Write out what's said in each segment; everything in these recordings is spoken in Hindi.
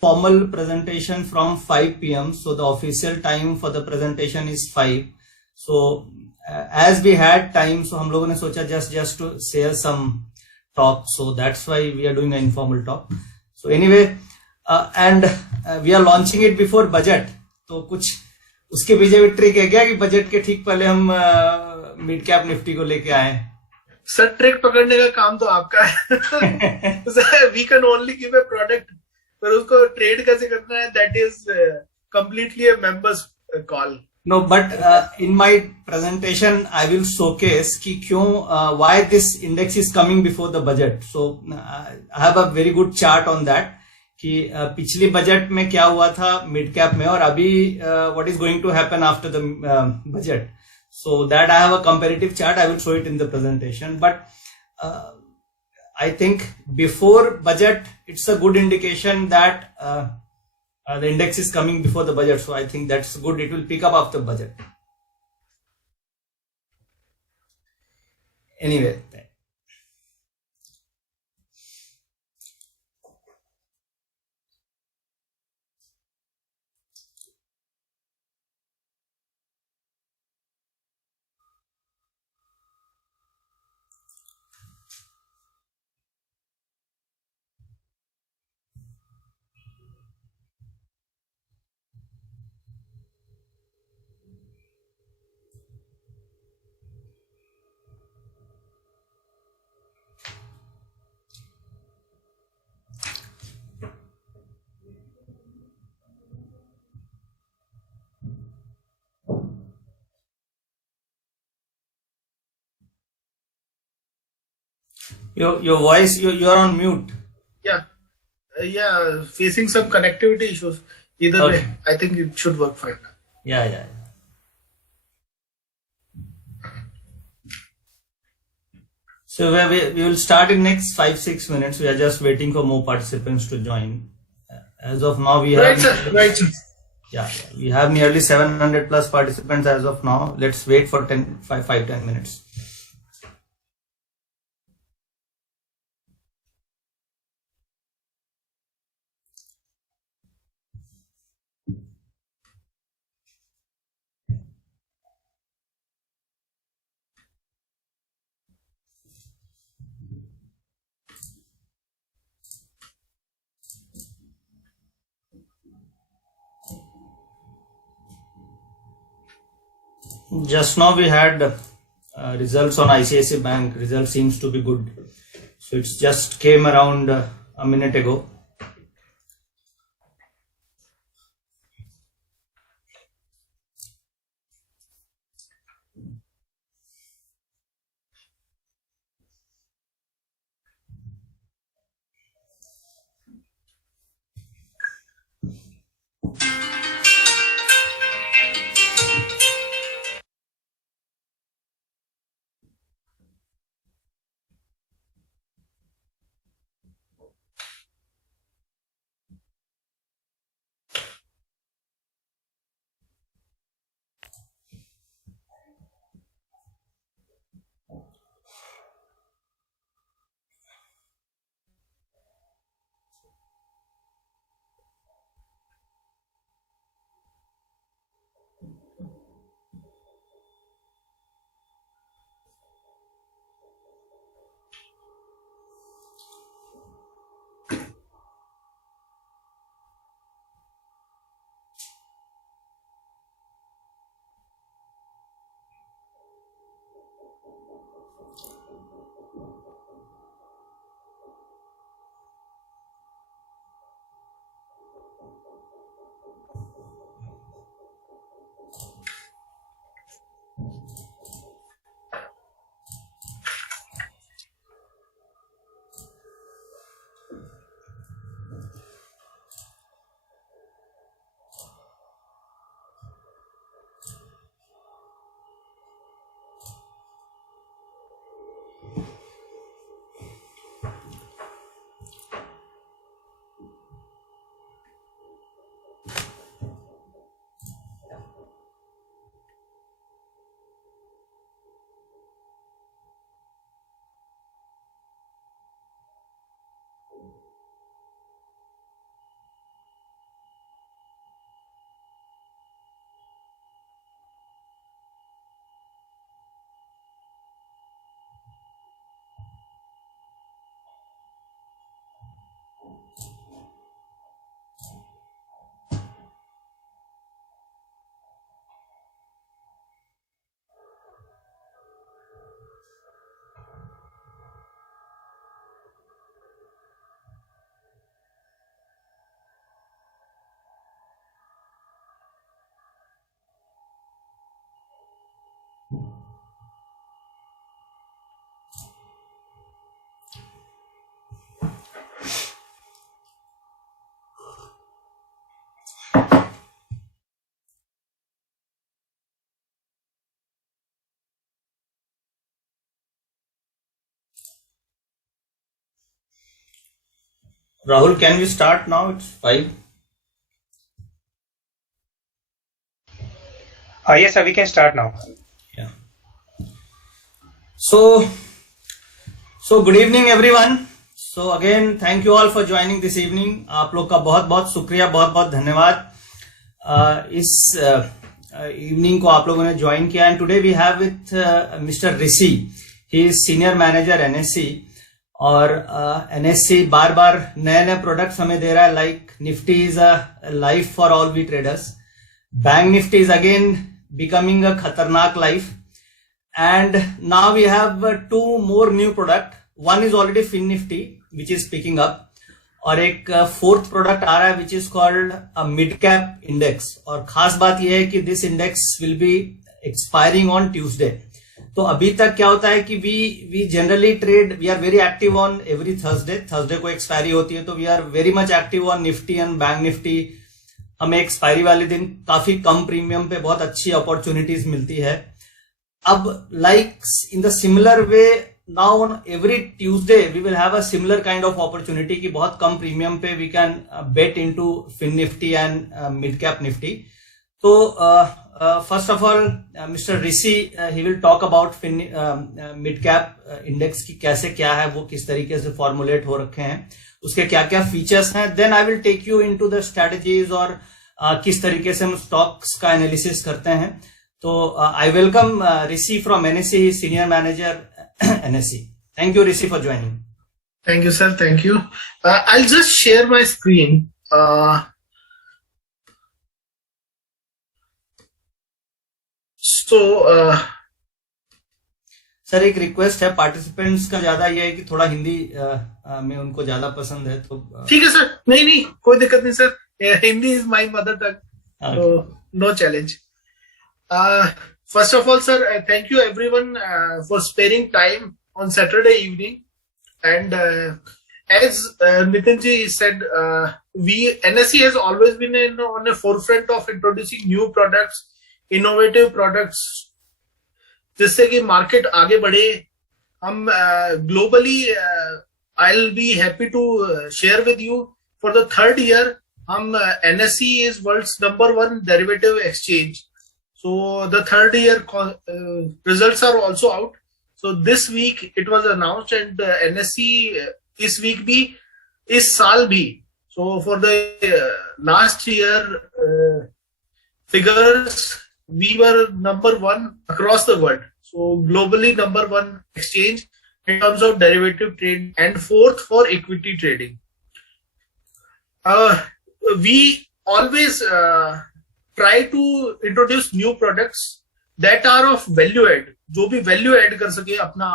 formal presentation from 5 p.m. So the official time for the presentation is 5. So as we had time, so हम लोगों ने सोचा just to share some talk. So that's why we are doing an informal talk. So anyway, and we are launching it before budget. तो कुछ उसके पीछे भी ट्रिक है क्या कि बजट के ठीक पहले हम मिड कैप निफ्टी को लेके आए? सर ट्रिक पकड़ने का काम तो आपका है. We can only give a product, पर उसको ट्रेड कैसे करना है that is completely a members call. No, but in my presentation I will showcase कि क्यों why this index is coming before the budget. So I have a very good chart on that कि पिछली बजट में क्या हुआ था मिड कैप में और अभी what is going to happen after the budget. So that I have a comparative chart. I will show it in the presentation. But I think before budget, it's a good indication that the index is coming before the budget. So I think that's good. It will pick up after budget. Anyway. Your voice, you are on mute. Yeah, facing some connectivity issues. Either way, I think it should work fine. Yeah. So we will start in next 5-6 minutes. We are just waiting for more participants to join. As of now, we have Right. Yeah, we have nearly 700 plus participants as of now. Let's wait for 5-10 minutes. Just now we had results on ICICI Bank. Result seems to be good. So it's just came around a minute ago. Rahul, can we start now? It's 5. Yes, sir, we can start now. Yeah. So good evening everyone. So again, thank you all for joining this evening. आप लोग का बहुत बहुत शुक्रिया, बहुत बहुत धन्यवाद इस इवनिंग को आप लोगों ने ज्वाइन किया. And today we have with mister Rishi. He is senior manager NSE. और एनएससी बार बार नए नए प्रोडक्ट्स हमें दे रहा है. Like Nifty is a life for all we traders. Bank Nifty is again becoming a खतरनाक life. And now we have 2 more new product. One is already Fin Nifty, which is picking up. और एक 4th product आ रहा है, which is called a mid cap index. और खास बात यह है कि this index will be expiring on Tuesday. तो अभी तक क्या होता है कि we generally trade, we are very active on every Thursday. Thursday को expiry होती है, तो we are very much active on Nifty and Bank Nifty. हमें expiry वाले दिन काफी कम प्रीमियम पे बहुत अच्छी अपॉर्चुनिटीज मिलती है. अब like in the similar way, now on every Tuesday we will have a similar kind of opportunity कि बहुत कम प्रीमियम पे we can bet into Fin Nifty and mid cap Nifty. So first of all, Mr. Rishi, he will talk about mid cap index की कैसे क्या है, वो किस तरीके से formulate हो रखे हैं, उसके क्या क्या फीचर्स हैं. Then I will take you into the strategies और किस तरीके से हम स्टॉक्स का एनालिसिस करते हैं. So I welcome Rishi from NSE, Senior Manager NSE. Thank you, Rishi, for joining. Thank you, sir. Thank you. I'll just share my screen. Sir एक रिक्वेस्ट है, पार्टिसिपेंट्स का ज्यादा ये है कि थोड़ा हिंदी में उनको ज्यादा पसंद है, तो ठीक है सर. नहीं कोई दिक्कत नहीं sir. Hindi is my mother tongue, so no challenge. First of all, sir, thank you everyone for sparing time on Saturday evening. And as Nitin ji said, NSE has always been on the forefront of introducing new products, innovative products, जिससे कि मार्केट आगे बढ़े. हम globally, I'll be happy to share with you for the 3rd year. हम NSE is world's #1 derivative exchange. So the 3rd year results are also out. So this week it was announced, and NSE इस week भी, इस साल भी. So for the last year figures, we were #1 across the world. So globally #1 exchange in terms of derivative trade, and 4th for equity trading. We always try to introduce new products that are of value add, जो भी value add कर सके अपना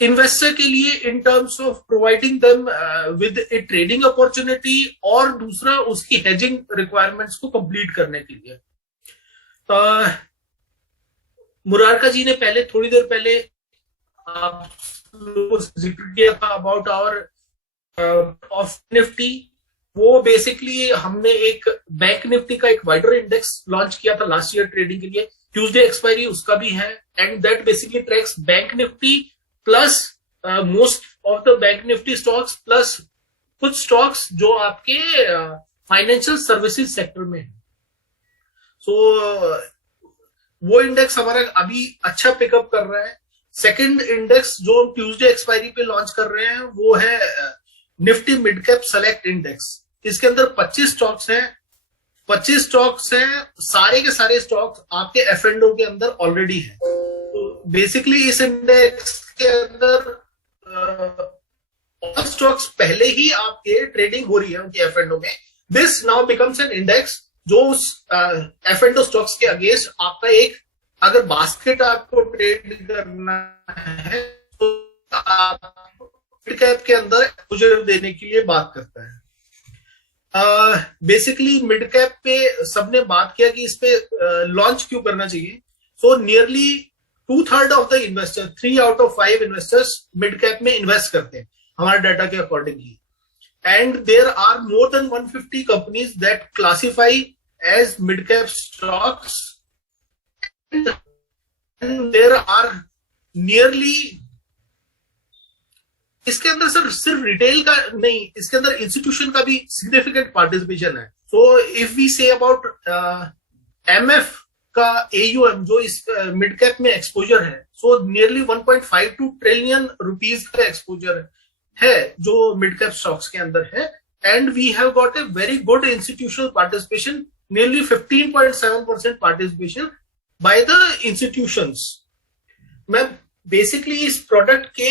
इन्वेस्टर के लिए, in terms of providing them with a trading opportunity, और दूसरा उसकी hedging requirements को complete करने के लिए. मुरारका जी ने थोड़ी देर पहले आप लोगों से जिक्र किया था about our of Nifty. वो बेसिकली हमने एक बैंक निफ्टी का एक वाइडर इंडेक्स लॉन्च किया था लास्ट ईयर ट्रेडिंग के लिए. ट्यूसडे एक्सपायरी उसका भी है, and that basically tracks bank Nifty plus most of the bank Nifty stocks plus कुछ स्टॉक्स जो आपके फाइनेंशियल सर्विसेज सेक्टर में है. सो वो इंडेक्स हमारा अभी अच्छा पिकअप कर रहा है. सेकंड इंडेक्स जो ट्यूसडे एक्सपायरी पे लॉन्च कर रहे हैं वो है Nifty mid cap select index. इसके अंदर 25 स्टॉक्स हैं. 25 स्टॉक्स हैं, सारे के सारे स्टॉक्स आपके F&O के अंदर ऑलरेडी है. तो बेसिकली इस इंडेक्स के अंदर ऑल स्टॉक्स पहले ही आपके ट्रेडिंग हो रही है उनके F&O में. This now becomes N index जो उस F&O स्टॉक्स के अगेंस्ट आपका एक, अगर बास्केट आपको ट्रेड करना है तो आप मिड कैप के अंदर एक्सपोजर देने के लिए बात करता है. बेसिकली मिड कैप पे सबने बात किया कि इस पे लॉन्च क्यों करना चाहिए. So nearly 2/3 of the investor, 3 out of 5 investors mid cap में इन्वेस्ट करते हैं हमारे डाटा के accordingly. And there are more than 150 companies that classify as mid cap stocks. There are nearly इसके अंदर सर सिर्फ रिटेल का नहीं, इसके अंदर इंस्टीट्यूशन का भी सिग्निफिकेंट पार्टिसिपेशन है. So if we say about MF का एयूएम जो इस मिड कैप में एक्सपोजर है, सो नियरली 1.52 ट्रिलियन रुपीज का एक्सपोजर है जो मिड कैप स्टॉक्स के अंदर है. And we have got a very good institutional participation, nearly 15.7% participation by the institutions. मैं बेसिकली इस प्रोडक्ट के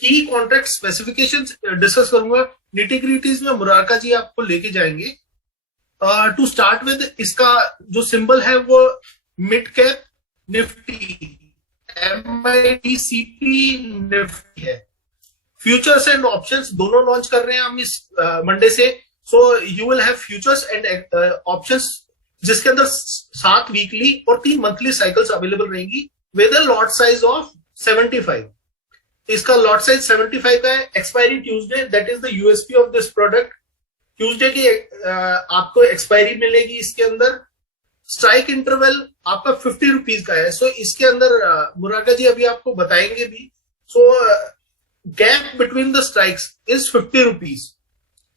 की कॉन्ट्रैक्ट स्पेसिफिकेशन डिस्कस करूंगा. निटिग्रिटीज में मुरारका जी आपको लेके जाएंगे. टू स्टार्ट विद, इसका जो सिंबल है वो mid cap Nifty MIDCP Nifty है. फ्यूचर्स एंड ऑप्शंस दोनों लॉन्च कर रहे हैं हम इस मंडे से. So you will have futures and options जिसके अंदर 7 वीकली और 3 मंथली साइकिल्स अवेलेबल रहेंगी with a lot size of 75. इसका लॉट साइज 75 का है. Expiry Tuesday, that is the USP of this product. Tuesday की आपको एक्सपायरी मिलेगी इसके अंदर. स्ट्राइक इंटरवल आपका 50 रुपीज का है. सो इसके अंदर मुरारका जी अभी आपको बताएंगे भी. So gap between the strikes is 50 rupees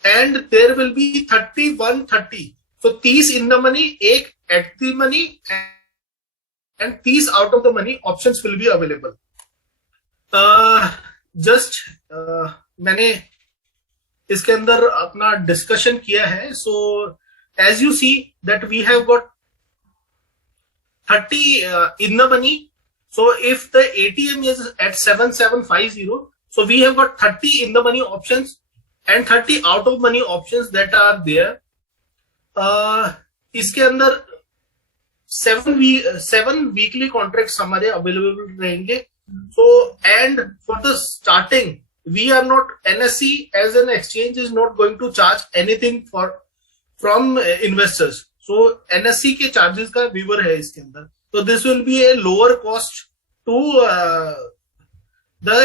and there will be 30-130. So 30 in the money, 1 at the money and 30 out of the money options will be available. Just मैंने इसके अंदर अपना डिस्कशन किया है. So as you see that we have got 30 in the money. So if the ATM is at 7750, so we have got 30 in the money options and 30 out of money options that are there. इसके अंदर 7 weekly contracts हमारे available रहेंगे. So and for the starting, we are not, NSE as an exchange is not going to charge anything from investors. So NSE के चार्जेस का वीवर है इसके अंदर. तो this will be a lower cost to the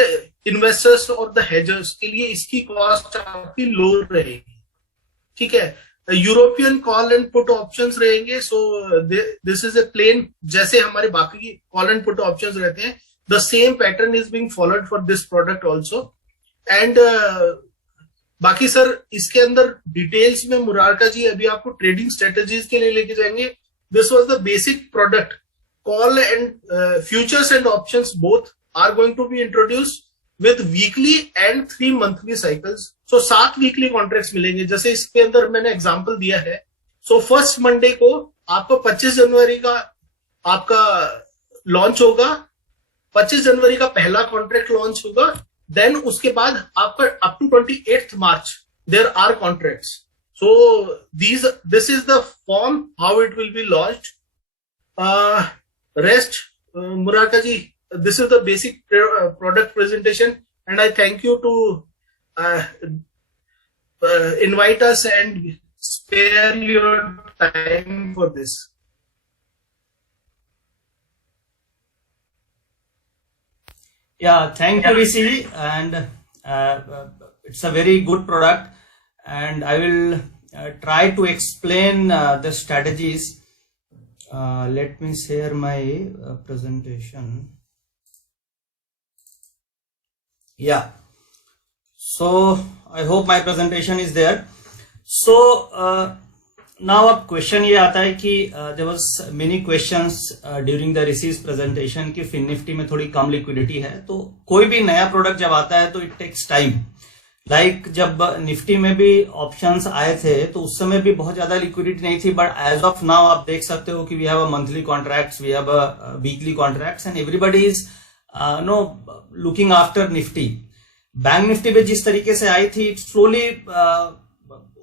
investors और द हेजर्स के लिए इसकी कॉस्ट काफी लो रहेगी. ठीक है. European call and put options रहेंगे. So this is a plain, जैसे हमारे बाकी कॉल एंड पुट ऑप्शंस रहते हैं, the same pattern is being followed for this product also. And बाकी सर इसके अंदर डिटेल्स में मुरारका जी अभी आपको ट्रेडिंग स्ट्रेटेजीज के लिए लेके जाएंगे. This was the basic product. Call and futures and options both are going to be introduced with weekly and 3 monthly cycles. So 7 weekly contracts मिलेंगे. जैसे इसके अंदर मैंने एग्जांपल दिया है. सो फर्स्ट मंडे को आपको 25 जनवरी का आपका लॉन्च होगा. 25 जनवरी का पहला कॉन्ट्रैक्ट लॉन्च होगा. देन उसके बाद आपका up to 28th March there are contracts. So this is the form how it will be launched. Rest Murarka ji, this is the basic product presentation and I thank you to invite us and spare your time for this. Yeah, thank you VC, and it's a very good product and I will try to explain the strategies. Let me share my presentation. Yeah, so I hope my presentation is there. So now अब क्वेश्चन ये आता है कि there was many questions during the ऋषि's presentation कि फिन निफ्टी में थोड़ी कम लिक्विडिटी है. तो कोई भी नया प्रोडक्ट जब आता है तो इट टेक्स टाइम. लाइक जब निफ्टी में भी ऑप्शंस आए थे तो उस समय भी बहुत ज्यादा लिक्विडिटी नहीं थी. बट एज ऑफ नाउ आप देख सकते हो कि we have a monthly contracts, we have a weekly contracts and everybody is no looking after Nifty. Bank Nifty पे जिस तरीके से आई थी स्लोली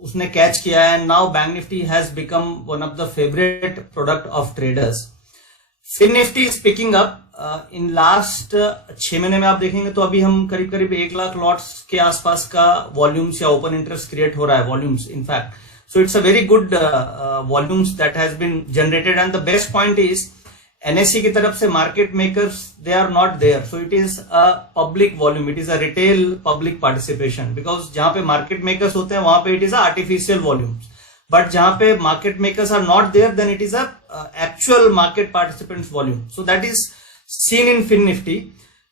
उसने कैच किया है and now bank Nifty has become one of the favourite product of traders. Fin Nifty is picking up. In last 6 महीने में आप देखेंगे तो अभी हम करीब करीब 1 लाख लॉट्स के आसपास का वॉल्यूम्स या ओपन इंटरेस्ट क्रिएट हो रहा है. Volumes in fact, so it's a very good volumes that has been generated. And the best point is NSE की तरफ से market makers they are not there. So it is a public volume, it is a retail public participation. Because जहां पे मार्केट मेकर्स होते हैं वहां पे it is a artificial volumes. But जहां पे market makers are not there then it is a actual market participants volume. So that is seen in Fin Nifty.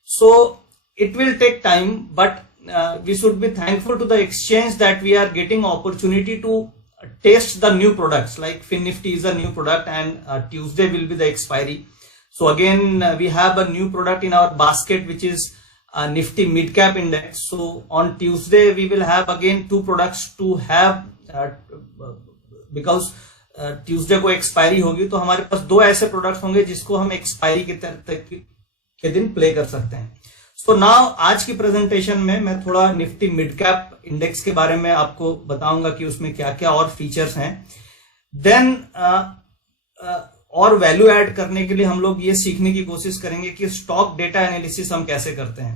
So it will take time, but we should be thankful to the exchange that we are getting opportunity to test the new products. Like FinNifty is a new product, and Tuesday will be the expiry. So again, we have a new product in our basket, which is Nifty Mid Cap Index. So on Tuesday we will have again two products to have, because Tuesday को एक्सपायरी होगी, तो हमारे पास दो ऐसे प्रोडक्ट्स होंगे जिसको हम एक्सपायरी के दिन प्ले कर सकते हैं. सो नाउ आज की प्रेजेंटेशन में मैं थोड़ा निफ्टी मिड कैप इंडेक्स के बारे में आपको बताऊंगा कि उसमें क्या क्या और फीचर्स हैं. देन और वैल्यू ऐड करने के लिए हम लोग ये सीखने की कोशिश करेंगे कि स्टॉक डेटा एनालिसिस हम कैसे करते हैं.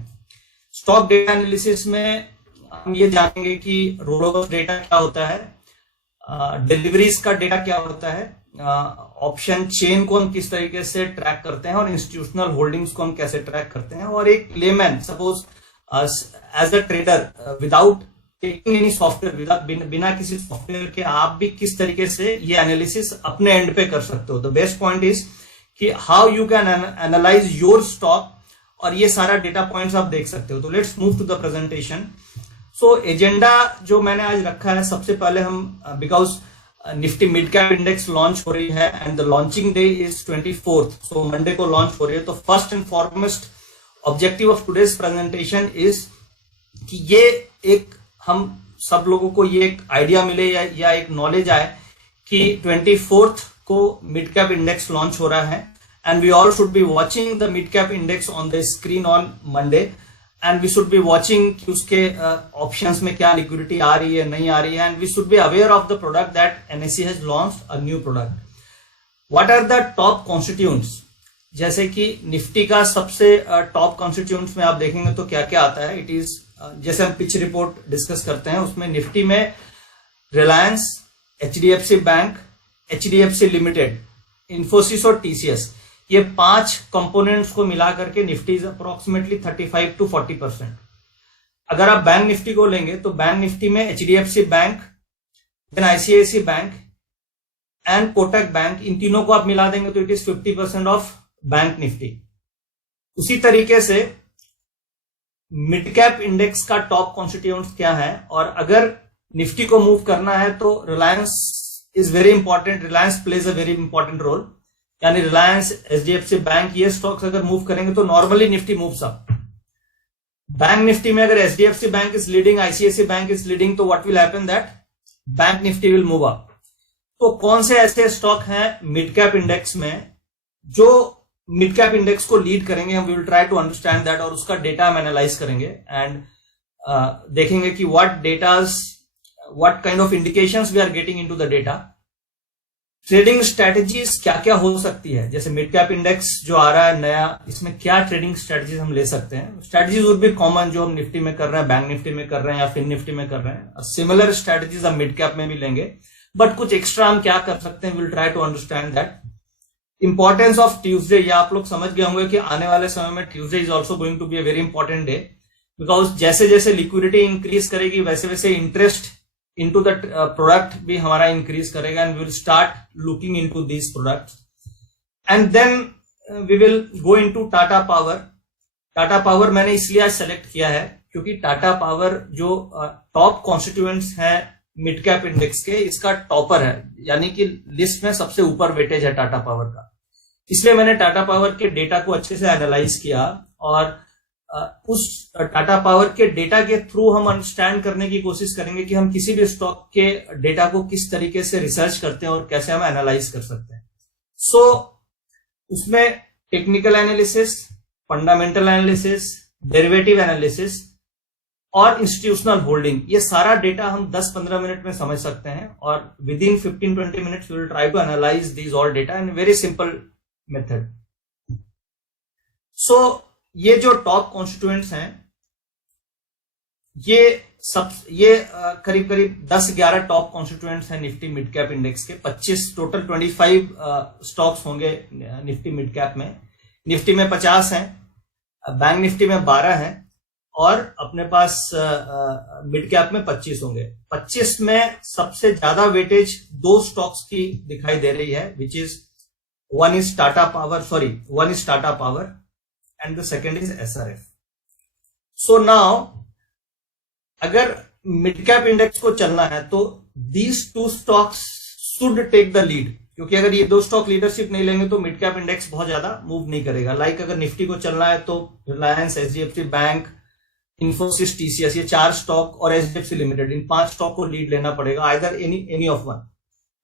स्टॉक डेटा एनालिसिस में हम ये जानेंगे कि रोल ओवर डेटा क्या होता है, डिलीवरीज का डेटा क्या होता है, ऑप्शन चेन को हम किस तरीके से ट्रैक करते हैं, और इंस्टीट्यूशनल होल्डिंग्स को हम कैसे ट्रैक करते हैं. और एक layman suppose as a trader without taking any software, बिना किसी सॉफ्टवेयर के आप भी किस तरीके से ये एनालिसिस अपने एंड पे कर सकते हो. द बेस्ट पॉइंट इज कि how you can analyse your stock, और ये सारा डेटा पॉइंट्स आप देख सकते हो. तो let's move to the presentation. So agenda जो मैंने आज रखा है, सबसे पहले हम because Nifty mid cap index launch हो रही है and the launching day is 24th, सो मंडे को लॉन्च हो रही है. तो first and foremost objective of today's presentation is कि ये एक हम सब लोगों को ये एक आइडिया मिले या एक नॉलेज आए कि 24th को मिड कैप इंडेक्स लॉन्च हो रहा है, and we all should be watching the mid cap index on the screen on Monday, and we should be watching कि उसके ऑप्शंस में क्या लिक्विडिटी आ रही है, नहीं आ रही है, and we should be aware of the product that NSE has launched a new product. What are the top constituents, जैसे कि निफ्टी का सबसे टॉप कॉन्स्टिट्यूएंट्स में आप देखेंगे तो क्या क्या आता है. इट इज जैसे हम पिच रिपोर्ट डिस्कस करते हैं, उसमें निफ्टी में Reliance, HDFC bank, HDFC limited, Infosys और टीसीएस, ये 5 कंपोनेंट्स को मिला करके निफ्टी इज अप्रोक्सीमेटली 35 to 40%. अगर आप बैंक निफ्टी को लेंगे तो बैंक निफ्टी में HDFC bank, then ICICI bank and Kotak bank, इन तीनों को आप मिला देंगे तो it is 50% of bank Nifty. उसी तरीके से मिड कैप इंडेक्स का टॉप कॉन्स्टिट्यूएंट्स क्या है, और अगर निफ्टी को मूव करना है तो Reliance is very important. Reliance plays a very important role, यानी रिलायंस, एचडीएफसी बैंक, ये स्टॉक्स अगर मूव करेंगे तो normally Nifty moves up. Bank Nifty में अगर HDFC bank is leading, ICICI bank is leading, तो what will happen that bank Nifty will move up. तो कौन से ऐसे स्टॉक हैं मिड कैप इंडेक्स में जो मिड कैप इंडेक्स को लीड करेंगे, हम will try to understand that, और उसका डेटा हम एनालाइज करेंगे एंड देखेंगे कि what kind of indications we are getting into the data. Trading strategies क्या क्या हो सकती है, जैसे मिड कैप इंडेक्स जो आ रहा है नया, इसमें क्या ट्रेडिंग स्ट्रेटेजीज हम ले सकते हैं. स्ट्रेटेजीज वुड बी कॉमन जो हम निफ्टी में कर रहे हैं, बैंक निफ्टी में कर रहे हैं या फिन निफ्टी में कर रहे हैं. सिमिलर स्ट्रेटेजीज हम मिड कैप में भी लेंगे, बट कुछ एक्स्ट्रा हम क्या कर सकते हैं, will try to understand that. Importance of Tuesday, ये आप लोग समझ गए होंगे कि आने वाले समय में Tuesday is also going to be a very important day, because जैसे जैसे लिक्विडिटी इंक्रीज करेगी वैसे वैसे इंटरेस्ट into the product भी हमारा इंक्रीज करेगा, and we will start looking into these products. And then we will go into Tata power. Tata power मैंने इसलिए आज सेलेक्ट किया है क्योंकि टाटा पावर जो टॉप कॉन्स्टिट्यूएंट्स हैं मिड कैप इंडेक्स के, इसका टॉपर है, यानी कि लिस्ट में सबसे ऊपर वेटेज है टाटा पावर का. इसलिए मैंने टाटा पावर के डेटा को अच्छे से एनालाइज किया, और उस टाटा पावर के डेटा के थ्रू हम अंडरस्टैंड करने की कोशिश करेंगे कि हम किसी भी स्टॉक के डेटा को किस तरीके से रिसर्च करते हैं और कैसे हम एनालाइज कर सकते हैं. सो उसमें technical analysis, fundamental analysis, derivative analysis और इंस्टीट्यूशनल होल्डिंग, ये सारा डेटा हम 10-15 मिनट में समझ सकते हैं, और with in 15-20 minutes we will try to analyse these all data in very simple method. So ये जो टॉप कॉन्स्टिट्यूएंट्स हैं, ये करीब करीब 10-11 टॉप कॉन्स्टिट्यूएंट्स हैं निफ्टी मिड कैप इंडेक्स के. 25 टोटल 25 स्टॉक्स होंगे निफ्टी मिड कैप में. निफ्टी में 50 हैं, बैंक निफ्टी में 12 हैं, और अपने पास मिड कैप में 25 होंगे. 25 में सबसे ज्यादा वेटेज 2 स्टॉक्स की दिखाई दे रही है, which is one is Tata Power and the second is SRF. So now अगर मिड कैप इंडेक्स को चलना है तो these two stocks should take the lead, क्योंकि अगर ये दो स्टॉक लीडरशिप नहीं लेंगे तो मिड कैप इंडेक्स बहुत ज्यादा मूव नहीं करेगा। लाइक अगर निफ्टी को चलना है तो Reliance, HDFC bank, Infosys, TCS, ये 4 स्टॉक और एचडीएफसी लिमिटेड, इन 5 स्टॉक को लीड लेना पड़ेगा, either any of one.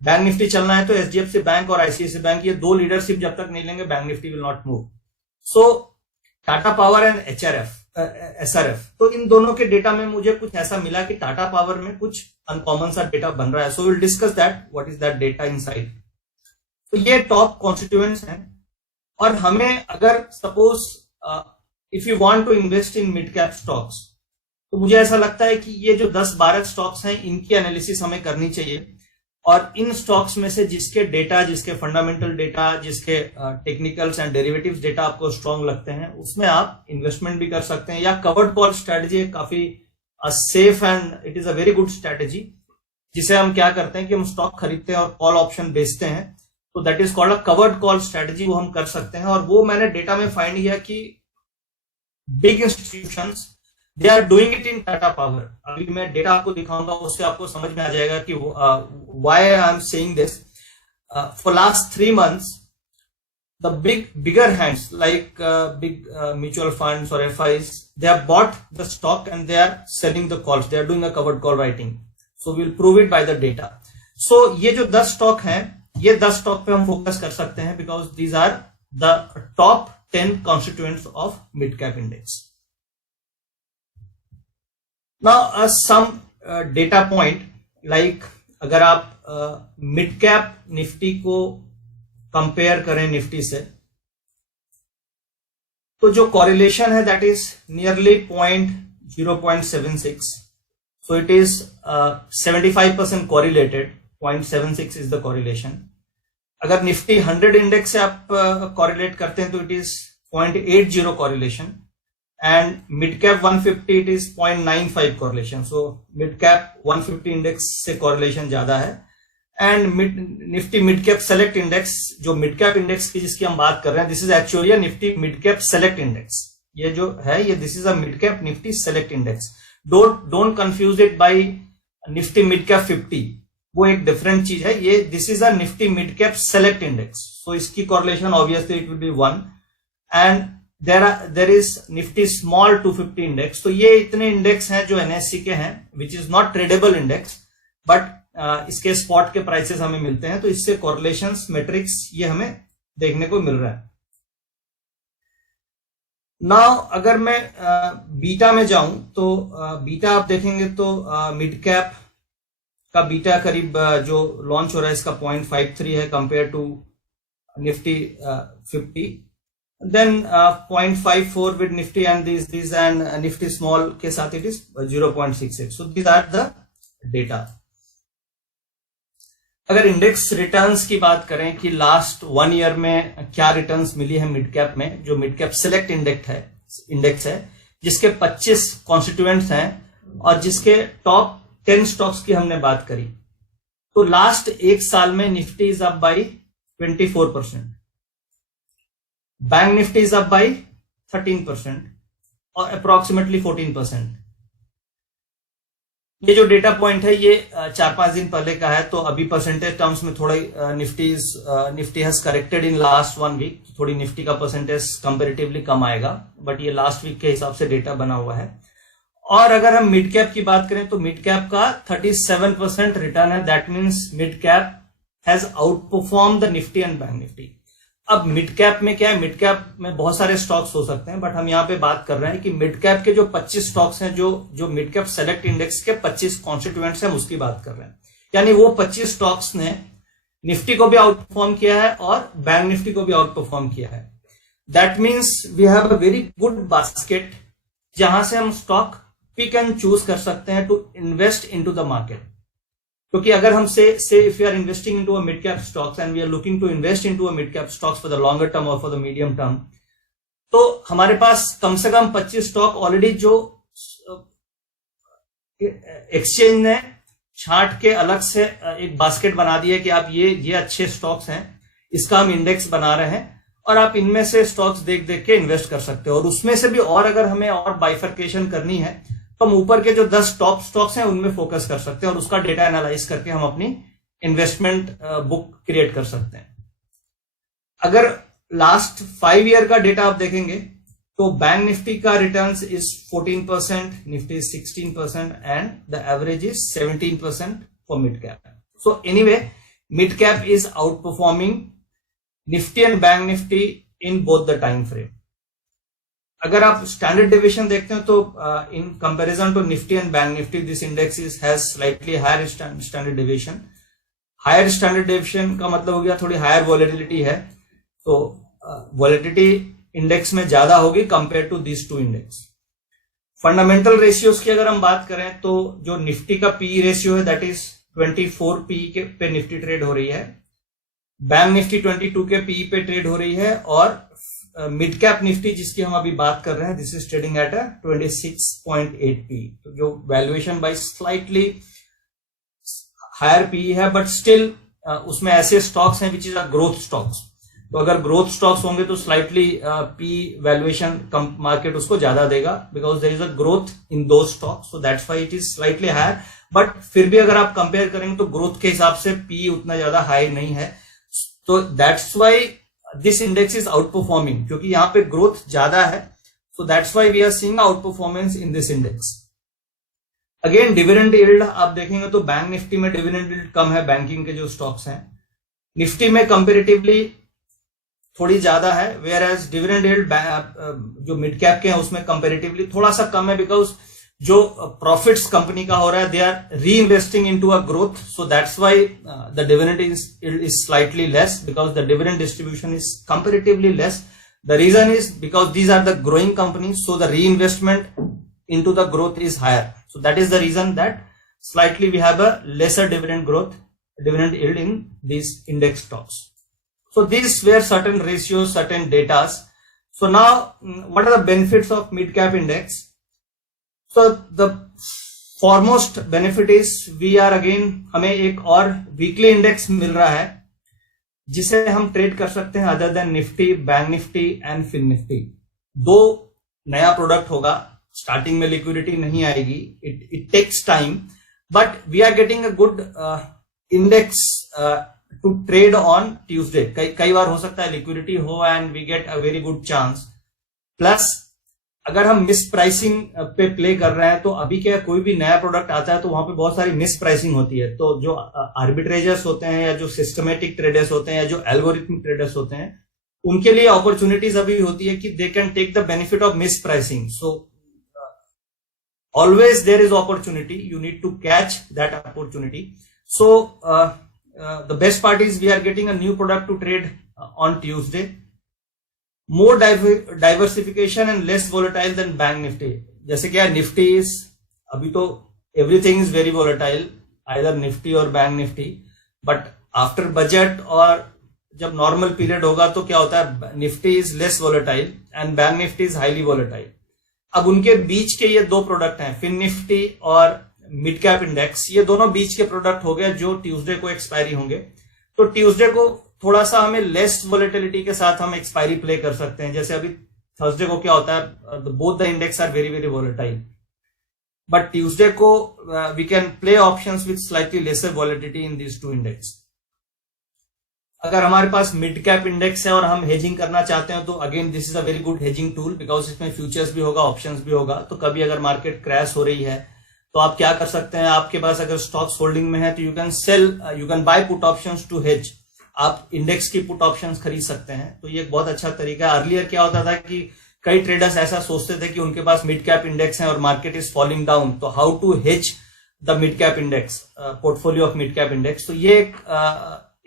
Bank Nifty चलना है तो एचडीएफसी बैंक और आईसीआईसी बैंक, ये 2 लीडरशिप जब तक नहीं लेंगे bank Nifty will not move. So Tata power and SRF, तो इन दोनों के डेटा में मुझे कुछ ऐसा मिला कि टाटा पावर में कुछ अनकॉमन सा डेटा बन रहा है। So will discuss that, what is that data inside. तो ये टॉप कॉन्स्टिट्यूएंट्स हैं, और हमें अगर suppose if you want to invest in mid cap stocks, तो मुझे ऐसा लगता है कि ये जो 10-12 स्टॉक्स हैं इनकी एनालिसिस हमें करनी चाहिए, और इन स्टॉक्स में से जिसके डेटा, जिसके फंडामेंटल डेटा, जिसके टेक्निकल्स एंड डेरिवेटिव्स डेटा आपको स्ट्रांग लगते हैं, उसमें आप इन्वेस्टमेंट भी कर सकते हैं। या कवर्ड कॉल स्ट्रेटजी काफी safe and it is a very good strategy, जिसे हम क्या करते हैं कि हम स्टॉक खरीदते हैं और कॉल ऑप्शन बेचते हैं, तो that is called a covered call strategy, वो हम कर सकते हैं। और वो मैंने डेटा में फाइंड किया कि big institutions they are doing it in Tata power. अभी मैं डेटा आपको दिखाऊंगा, उससे आपको समझ में आ जाएगा कि why I am saying this. For last 3 months the bigger hands like big mutual funds or FIs, they have bought the stock and they are selling the calls, they are doing a covered call writing, so we'll prove it by the data. So ये जो 10 स्टॉक हैं, ये 10 स्टॉक पे हम फोकस कर सकते हैं, because these are the top 10 constituents of mid cap index. Now some data point, like अगर आप मिड कैप निफ्टी को कंपेयर करें निफ्टी से, तो जो कॉरिलेशन है that is nearly 0.76, so it is 75% कॉरिलेटेड, 0.76 is the correlation. अगर निफ्टी 100 इंडेक्स से आप कॉरिलेट करते हैं तो it is 0.80 correlation, and mid cap 150 it is 0.95 correlation. So mid cap 150 index से कॉरिलेशन ज्यादा है, and Nifty mid cap select index, जो मिड कैप इंडेक्स की जिसकी हम बात कर रहे हैं, this is actually a Nifty mid cap select index. ये जो है ये this is a mid cap Nifty select index. Don't confuse it by Nifty mid cap 50, वो एक डिफरेंट चीज है। ये this is a Nifty mid cap select index, so इसकी correlation obviously it will be 1, and there is Nifty small 250 index. तो ये इतने इंडेक्स हैं जो एनएससी के हैं, which is not tradable index, but इसके स्पॉट के प्राइसेस हमें मिलते हैं, तो इससे कॉरिलेशंस मैट्रिक्स ये हमें देखने को मिल रहा है। नाउ अगर मैं बीटा में जाऊं तो बीटा आप देखेंगे तो मिड कैप का बीटा करीब जो लॉन्च हो रहा है इसका 0.53 है compare to Nifty 50, then 0.54 with Nifty and this and Nifty small के साथ it is 0.68। So these are the data. अगर इंडेक्स रिटर्न्स की बात करें कि लास्ट 1 ईयर में क्या रिटर्न्स मिली है मिड कैप में, जो मिड कैप सेलेक्ट इंडेक्स है जिसके 25 कॉन्स्टिट्यूएंट्स हैं और जिसके टॉप 10 स्टॉक्स की हमने बात करी, तो लास्ट 1 साल में Nifty is up by 24%, bank Nifty is up by 13% और अप्रोक्सीमेटली 14%। ये जो डेटा पॉइंट है ये 4-5 दिन पहले का है, तो अभी परसेंटेज टर्म्स में थोड़ा Nifty has corrected in last 1 week, थोड़ी निफ्टी का परसेंटेज कंपेरेटिवली कम आएगा, बट ये लास्ट वीक के हिसाब से डेटा बना हुआ है। और अगर हम मिड कैप की बात करें तो मिड कैप का 37% रिटर्न है, that means mid cap has out perform the Nifty and bank Nifty. अब मिड कैप में क्या है, मिड कैप में बहुत सारे स्टॉक्स हो सकते हैं, बट हम यहाँ पे बात कर रहे हैं कि मिड कैप के जो 25 स्टॉक्स हैं, जो मिड कैप सेलेक्ट इंडेक्स के 25 कॉन्स्टिट्यूएंट्स हैं, उसकी बात कर रहे हैं। यानी वो 25 स्टॉक्स ने निफ्टी को भी आउट परफॉर्म किया है और बैंक निफ्टी को भी आउट परफॉर्म किया है। That means we have a very good basket, जहां से हम स्टॉक पिक एंड चूज कर सकते हैं to invest into the market. क्योंकि अगर हम से if you are investing into a mid cap stocks and we are looking to invest into a mid cap stocks for the longer term और फॉर द मीडियम टर्म, तो हमारे पास कम से कम 25 स्टॉक ऑलरेडी जो एक्सचेंज ने छांट के अलग से एक बास्केट बना दी है कि आप ये अच्छे स्टॉक्स हैं, इसका हम इंडेक्स बना रहे हैं, और आप इनमें से स्टॉक्स देख देख के इन्वेस्ट कर सकते हो। और उसमें से भी और अगर हमें और बाइफर्केशन करनी है तो हम ऊपर के जो 10 टॉप स्टॉक्स हैं उनमें फोकस कर सकते हैं और उसका डेटा एनालाइज करके हम अपनी इन्वेस्टमेंट बुक क्रिएट कर सकते हैं। अगर लास्ट 5 ईयर का डेटा आप देखेंगे तो बैंक निफ्टी का returns is 14%, Nifty is 16% and the average is 17% for mid cap. So anyway mid cap is out performing Nifty and bank Nifty in both the time frame. अगर आप स्टैंडर्ड डेविएशन देखते हैं तो in comparison to Nifty and bank Nifty this index is has slightly higher standard deviation. Higher standard deviation का मतलब हो गया थोड़ी हायर वॉलेटिलिटी है, तो वॉलेटिलिटी इंडेक्स में ज्यादा होगी compare to this two index. Fundamental ratios की अगर हम बात करें तो जो निफ्टी का पीई रेशियो है दैट इज 24 पीई के पे निफ्टी ट्रेड हो रही है, बैंक निफ्टी 22 के पीई पे ट्रेड हो रही है और मिड कैप निफ्टी जिसकी हम अभी बात कर रहे हैं this is trading at 26.8 P. तो जो valuation by slightly higher P है बट स्टिल उसमें ऐसे स्टॉक्स हैं which is a growth stocks. तो अगर ग्रोथ स्टॉक्स होंगे तो स्लाइटली पी वैल्यूएशन मार्केट उसको ज्यादा देगा because there is a growth in दो stocks, so that's why it is slightly higher. But फिर भी अगर आप कंपेयर करेंगे तो ग्रोथ के हिसाब से पी उतना ज्यादा हाई नहीं है, तो that's why this index is out performing, क्योंकि यहाँ पे ग्रोथ ज्यादा है। So that's why we are seeing out performance in this index. Again dividend yield आप देखेंगे तो बैंक निफ्टी में डिविडेंड यील्ड कम है, बैंकिंग के जो स्टॉक्स हैं। निफ्टी में कंपेरेटिवली थोड़ी ज्यादा है, वेयर एज डिविडेंड यील्ड जो मिड कैप के हैं उसमें कंपेरेटिवली थोड़ा सा कम है बिकॉज जो प्रॉफिट्स कंपनी का हो रहा है they are re investing into a growth, so that's why the dividend yield is slightly less because the dividend distribution is comparatively less. The reason is because these are the growing companies, so the re investment into the growth is higher, so that is the reason that slightly we have a lesser dividend yield in these index stocks. So these were certain ratios, certain datas. So now what are the benefits of mid cap index? So the foremost benefit is we are again हमें एक और weekly index मिल रहा है जिसे हम ट्रेड कर सकते हैं other than Nifty, bank Nifty and fin Nifty. दो नया प्रोडक्ट होगा, स्टार्टिंग में लिक्विडिटी नहीं आएगी, it takes time, but we are getting a good index to trade on Tuesday. कई बार हो सकता है लिक्विडिटी हो and we get a very good chance. Plus अगर हम मिस प्राइसिंग पे प्ले कर रहे हैं तो अभी क्या कोई भी नया प्रोडक्ट आता है तो वहां पे बहुत सारी मिस प्राइसिंग होती है, तो जो आर्बिट्रेजर्स होते हैं या जो सिस्टमेटिक ट्रेडर्स होते हैं या जो एल्गोरिथमिक ट्रेडर्स होते हैं उनके लिए अपॉर्चुनिटीज अभी होती है कि they can take the benefit of mispricing. So always there is opportunity, you need to catch that opportunity. So the best part is we are getting a new product to trade on Tuesday, more diversification and less volatile than bank nifty. जैसे क्या निफ्टी is अभी तो everything is very volatile, either nifty or bank nifty, but after budget और जब normal period होगा तो क्या होता है, Nifty is less volatile and bank nifty is highly volatile. अब उनके बीच के ये दो प्रोडक्ट हैं, फिन निफ्टी और मिड कैप इंडेक्स, ये दोनों बीच के प्रोडक्ट हो गए जो ट्यूसडे को एक्सपायरी होंगे। तो ट्यूसडे को थोड़ा सा हमें लेस वोलेटिलिटी के साथ हम एक्सपायरी प्ले कर सकते हैं। जैसे अभी थर्सडे को क्या होता है, both the index are very very volatile, but Tuesday को we can play options with slightly lesser volatility in these two index. अगर हमारे पास मिड कैप इंडेक्स है और हम हेजिंग करना चाहते हैं तो again this is a very good hedging tool because इसमें फ्यूचर्स भी होगा, ऑप्शंस भी होगा। तो कभी अगर मार्केट क्रैश हो रही है तो आप क्या कर सकते हैं, आपके पास अगर स्टॉक्स होल्डिंग में है तो you can sell, you can buy put options to hedge, आप इंडेक्स की पुट ऑप्शंस खरीद सकते हैं। तो ये एक बहुत अच्छा तरीका है। अर्लियर क्या होता था कि कई ट्रेडर्स ऐसा सोचते थे कि उनके पास मिड कैप इंडेक्स है और मार्केट इज फॉलिंग डाउन, तो how to hedge the mid cap index, portfolio of mid cap index. तो ये एक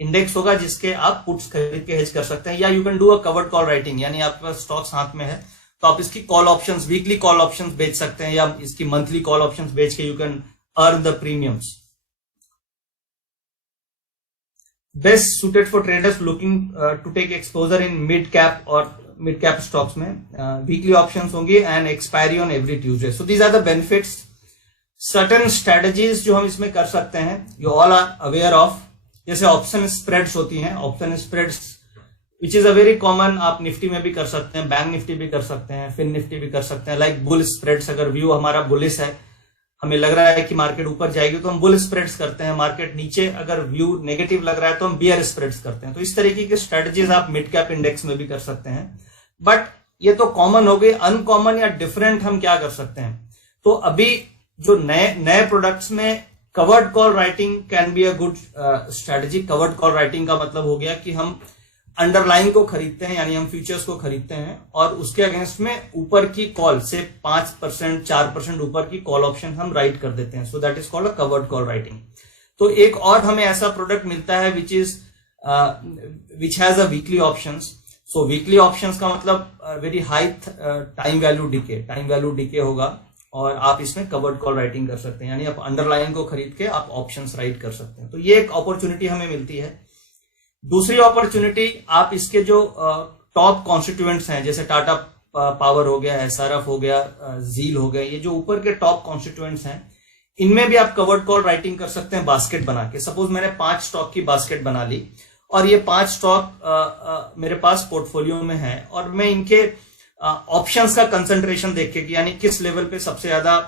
इंडेक्स होगा जिसके आप पुट्स खरीद के हेज कर सकते हैं, या you can do a covered call writing, यानी आपके पास स्टॉक्स हाथ में है तो आप इसकी call options, weekly call options बेच सकते हैं या इसकी मंथली कॉल ऑप्शंस बेच के you can earn the premiums. Best suited for traders looking to take exposure in mid cap और मिड कैप स्टॉक्स में वीकली ऑप्शंस होंगे and expiry on every Tuesday. So these are the benefits. Certain strategies जो हम इसमें कर सकते हैं, you all are aware of, जैसे ऑप्शन स्प्रेड्स होती हैं। Option spreads which is a very common, आप निफ्टी में भी कर सकते हैं, बैंक निफ्टी भी कर सकते हैं, फिन निफ्टी भी कर सकते हैं। लाइक बुल स्प्रेड्स, अगर व्यू हमारा बुलिश है, हमें लग रहा है कि मार्केट ऊपर जाएगी तो हम बुल स्प्रेड्स करते हैं, मार्केट नीचे अगर व्यू नेगेटिव लग रहा है तो हम बियर स्प्रेड्स करते हैं। तो इस तरीके की स्ट्रेटजीज आप मिड कैप इंडेक्स में भी कर सकते हैं। बट ये तो कॉमन हो गई, अनकॉमन या डिफरेंट हम क्या कर सकते हैं? तो अभी जो नए प्रोडक्ट्स में covered call writing can be a good strategy. Covered call writing का मतलब हो गया कि हम अंडरलाइन को खरीदते हैं, यानी हम फ्यूचर्स को खरीदते हैं और उसके अगेंस्ट में ऊपर की कॉल से 5% 4% ऊपर की कॉल ऑप्शन हम राइट कर देते हैं। So that is called a covered call writing. तो एक और हमें ऐसा प्रोडक्ट मिलता है which has a weekly options. So weekly options का मतलब very high time value decay होगा और आप इसमें कवर्ड कॉल राइटिंग कर सकते हैं, यानी आप अंडरलाइन को खरीद के आप ऑप्शंस राइट कर सकते हैं। तो ये एक अपॉर्चुनिटी हमें मिलती है। दूसरी अपॉर्चुनिटी, आप इसके जो टॉप कॉन्स्टिट्यूएंट्स हैं, जैसे टाटा पावर हो गया, एसआरएफ हो गया, जील हो गया, ये जो ऊपर के टॉप कॉन्स्टिट्यूएंट्स हैं, इनमें भी आप कवर्ड कॉल राइटिंग कर सकते हैं बास्केट बना के। सपोज मैंने 5 स्टॉक की बास्केट बना ली और ये 5 स्टॉक मेरे पास पोर्टफोलियो में है और मैं इनके ऑप्शंस का कंसंट्रेशन देख के, यानी किस लेवल पे सबसे ज्यादा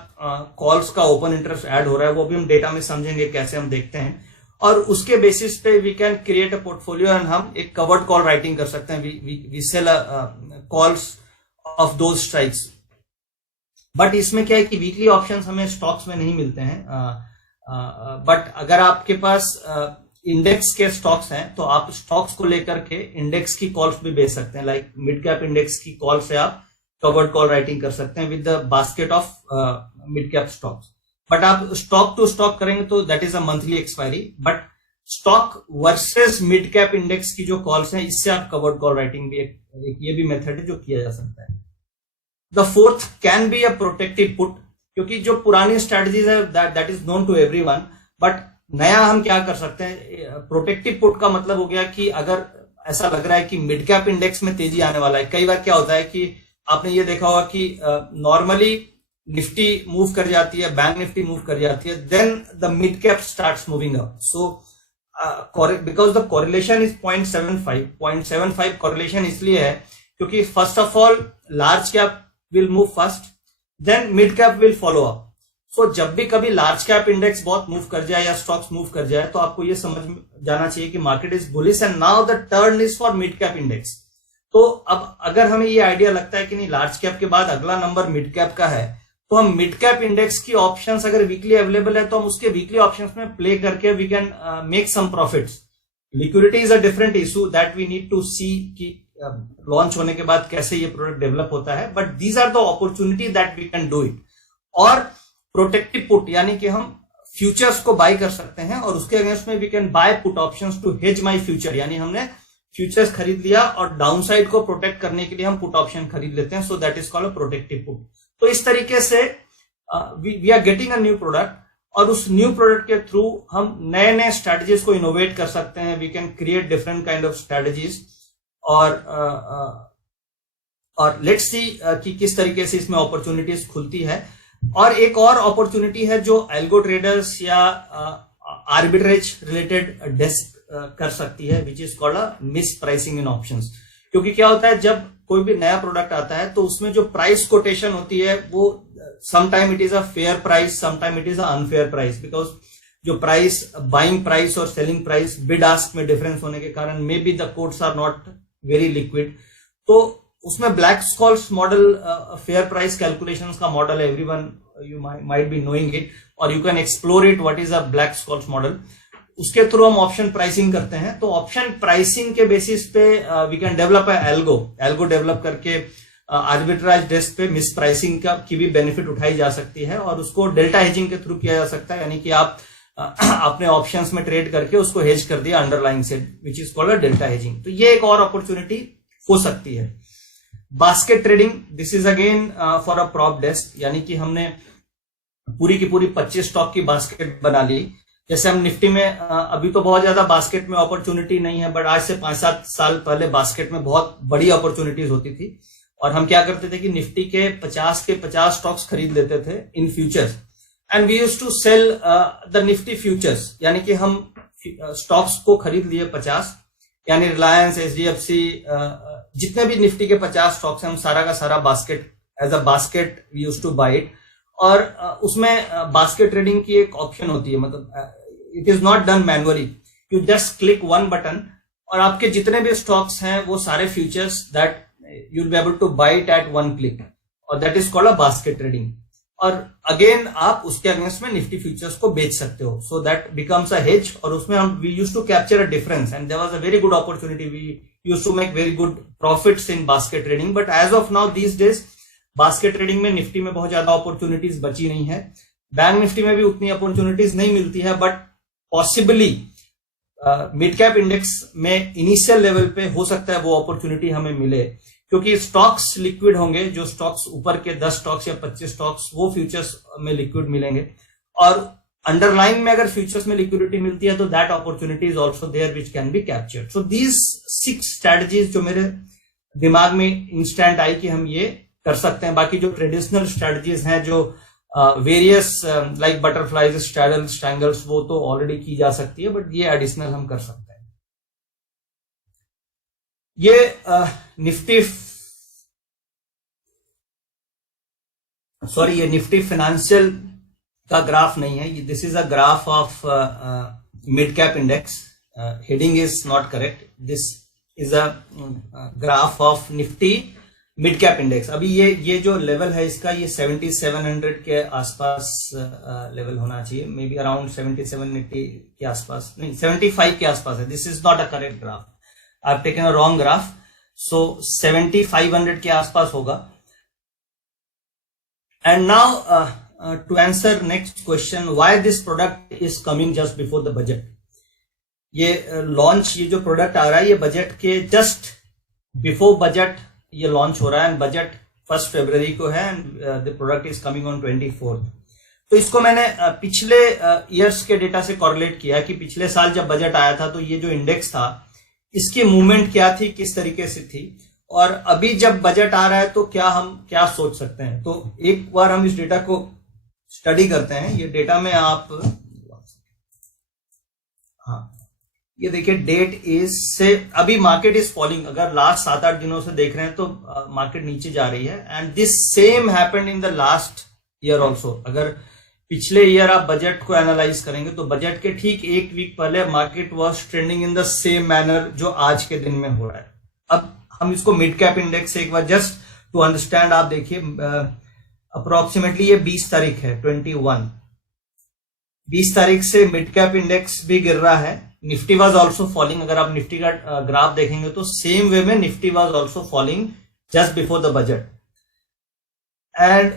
कॉल्स का ओपन इंटरेस्ट ऐड हो रहा है, वो भी हम डेटा में समझेंगे कैसे हम देखते हैं, और उसके बेसिस पे we can create a portfolio and हम एक कवर्ड कॉल राइटिंग कर सकते हैं। We sell calls of those strikes. But इसमें क्या है कि वीकली ऑप्शंस हमें स्टॉक्स में नहीं मिलते हैं, बट अगर आपके पास इंडेक्स के स्टॉक्स हैं तो आप स्टॉक्स को लेकर के इंडेक्स की कॉल्स भी बेच सकते हैं। लाइक मिड कैप इंडेक्स की कॉल से आप कवर्ड कॉल राइटिंग कर सकते हैं with the basket of mid cap stocks. But आप स्टॉक टू स्टॉक करेंगे तो that is a monthly expiry. But stock versus mid cap index की जो कॉल्स हैं, इससे आप कवर्ड कॉल राइटिंग भी एक ये भी मेथड है जो किया जा सकता है। The fourth can be a protective put, क्योंकि जो पुरानी स्ट्रेटजीज है that is known to everyone, but नया हम क्या कर सकते हैं? प्रोटेक्टिव पुट का मतलब हो गया कि अगर ऐसा लग रहा है कि मिड कैप इंडेक्स में तेजी आने वाला है, कई बार क्या होता है कि आपने ये देखा होगा कि नॉर्मली निफ्टी मूव कर जाती है, बैंक निफ्टी मूव कर जाती है, then the mid cap starts moving up. So because the correlation is 0.75 correlation इसलिए है क्योंकि first of all large cap will move first, then mid cap will follow up. So जब भी कभी लार्ज कैप इंडेक्स बहुत मूव कर जाए या स्टॉक्स मूव कर जाए तो आपको ये समझ जाना चाहिए कि market is bullish and now the turn is for mid cap index. तो अब अगर हमें ये आइडिया लगता है कि नहीं, लार्ज कैप के बाद अगला नंबर मिड कैप का है, तो हम मिड कैप इंडेक्स की ऑप्शंस अगर वीकली अवेलेबल है तो हम उसके वीकली ऑप्शंस में प्ले करके we can make some profits. Liquidity is a different issue that we need to see कि लॉन्च होने के बाद कैसे ये प्रोडक्ट डेवलप होता है, but these are the opportunity that we can do it. और प्रोटेक्टिव पुट यानी कि हम फ्यूचर्स को बाय कर सकते हैं और उसके अगेंस्ट में we can buy put options to hedge my future, यानी हमने फ्यूचर्स खरीद लिया और डाउनसाइड को प्रोटेक्ट करने के लिए हम पुट ऑप्शन खरीद लेते हैं। So that is called a protective put. तो इस तरीके से we are getting a new product और उस न्यू प्रोडक्ट के थ्रू हम नए नए स्ट्रेटजीज को इनोवेट कर सकते हैं। We can create different kind of strategies और लेट्स सी कि किस तरीके से इसमें अपॉर्चुनिटीज खुलती है। और एक और अपॉर्चुनिटी है जो एल्गो ट्रेडर्स या आर्बिट्रेज रिलेटेड डेस्क कर सकती है, which is called a miss pricing in options. क्योंकि क्या होता है, जब कोई भी नया प्रोडक्ट आता है तो उसमें जो प्राइस कोटेशन होती है वो sometime it is a fair price, sometime it is a unfair price, because जो प्राइस बाइंग प्राइस और सेलिंग प्राइस बिड आस्क में डिफरेंस होने के कारण may be the quotes are not very liquid. तो उसमें Black Scholes model fair price calculations का मॉडल है, everyone you might be knowing it और you can explore it what is a Black Scholes model. उसके थ्रू हम ऑप्शन प्राइसिंग करते हैं। तो ऑप्शन प्राइसिंग के बेसिस पे we can develop algo develop करके आर्बिट्राज डेस्क पे मिस प्राइसिंग की भी बेनिफिट उठाई जा सकती है और उसको डेल्टा हेजिंग के थ्रू किया जा सकता है, यानी कि आप अपने ऑप्शंस में ट्रेड करके उसको हेज कर दिया अंडरलाइन से, which is called delta hedging. तो ये एक और अपॉर्चुनिटी हो सकती है। Basket trading, this is again for a prop desk, यानी कि हमने पूरी की पूरी 25 स्टॉक की बास्केट बना ली। जैसे हम निफ्टी में अभी तो बहुत ज्यादा बास्केट में अपॉर्चुनिटी नहीं है, बट आज से 5-7 साल पहले बास्केट में बहुत बड़ी अपॉर्चुनिटीज होती थी और हम क्या करते थे कि निफ्टी के 50 स्टॉक्स खरीद लेते थे in futures and we used to sell the Nifty futures, यानी कि हम स्टॉक्स को खरीद लिए 50, यानी रिलायंस, एचडीएफसी, जितने भी निफ्टी के 50 स्टॉक्स हैं हम सारा का सारा basket, as a basket we used to buy it. और उसमें बास्केट ट्रेडिंग की एक ऑप्शन होती है, मतलब it is not done manually, you just click one button और आपके जितने भी स्टॉक्स हैं वो सारे futures that you will be able to buy it at one click, और that is called a basket trading. और अगेन आप उसके अगेंस्ट में निफ्टी फ्यूचर्स को बेच सकते हो, so that becomes a hedge. और उसमें हम we used to capture a difference and there was a very good opportunity, we used to make very good profits in basket trading. But as of now these days basket trading में निफ्टी में बहुत ज्यादा अपॉर्चुनिटीज बची नहीं है, बैंक निफ्टी में भी उतनी अपॉर्चुनिटीज नहीं मिलती है, but possibly mid cap index में इनिशियल लेवल पे हो सकता है वो अपॉर्चुनिटी हमें मिले, क्योंकि स्टॉक्स लिक्विड होंगे, जो स्टॉक्स ऊपर के 10 स्टॉक्स या 25 स्टॉक्स वो फ्यूचर्स में लिक्विड मिलेंगे, और अंडरलाइन में अगर फ्यूचर्स में लिक्विडिटी मिलती है तो that opportunity is also there which can be captured. So these 6 strategies जो मेरे दिमाग में इंस्टेंट आई कि हम ये कर सकते हैं। बाकी जो ट्रेडिशनल स्ट्रेटजीज हैं, जो various like butterflies, straddles, strangles, वो तो ऑलरेडी की जा सकती है, बट ये एडिशनल हम कर सकते हैं। ये निफ्टी फाइनेंशियल का ग्राफ नहीं है, this is a graph of mid cap index. Heading is not correct, this is a graph of Nifty mid cap index. अभी ये जो लेवल है इसका, ये 7700 के आसपास लेवल होना चाहिए, मे बी अराउंड 7780 के आसपास, नहीं 75 के आसपास है। This is not a correct graph, I have taken a wrong graph, so 7500 के आसपास होगा। And now to answer next question, why this product is coming just before the budget. ये लॉन्च, ये जो प्रोडक्ट आ रहा है ये बजट के जस्ट बिफोर बजट ये लॉन्च हो रहा है, एंड बजट 1 फरवरी को है, and the product is coming on 24th। तो इसको मैंने पिछले ईयर्स के डेटा से कॉरिलेट किया कि पिछले साल जब बजट आया था तो ये जो इंडेक्स था इसकी मूवमेंट क्या थी, किस तरीके से थी, और अभी जब बजट आ रहा है तो हम क्या सोच सकते हैं। तो एक बार हम इस डेटा को स्टडी करते हैं। ये डेटा में आप, हाँ ये देखिए, डेट इज से अभी मार्केट इज फॉलिंग, अगर लास्ट 7-8 दिनों से देख रहे हैं तो मार्केट नीचे जा रही है, and this same happened in the last year also. अगर पिछले ईयर आप बजट को एनालाइज करेंगे तो बजट के ठीक एक वीक पहले market was trending in the same manner जो आज के दिन में हो रहा है। अब हम इसको मिड कैप इंडेक्स से एक बार जस्ट टू अंडरस्टैंड, आप देखिए अप्रोक्सीमेटली ये 20 तारीख है, 20 तारीख से मिड कैप इंडेक्स भी गिर रहा है, निफ्टी वाज आल्सो फॉलिंग। अगर आप निफ्टी का ग्राफ देखेंगे तो सेम वे में Nifty was also falling just before the budget, and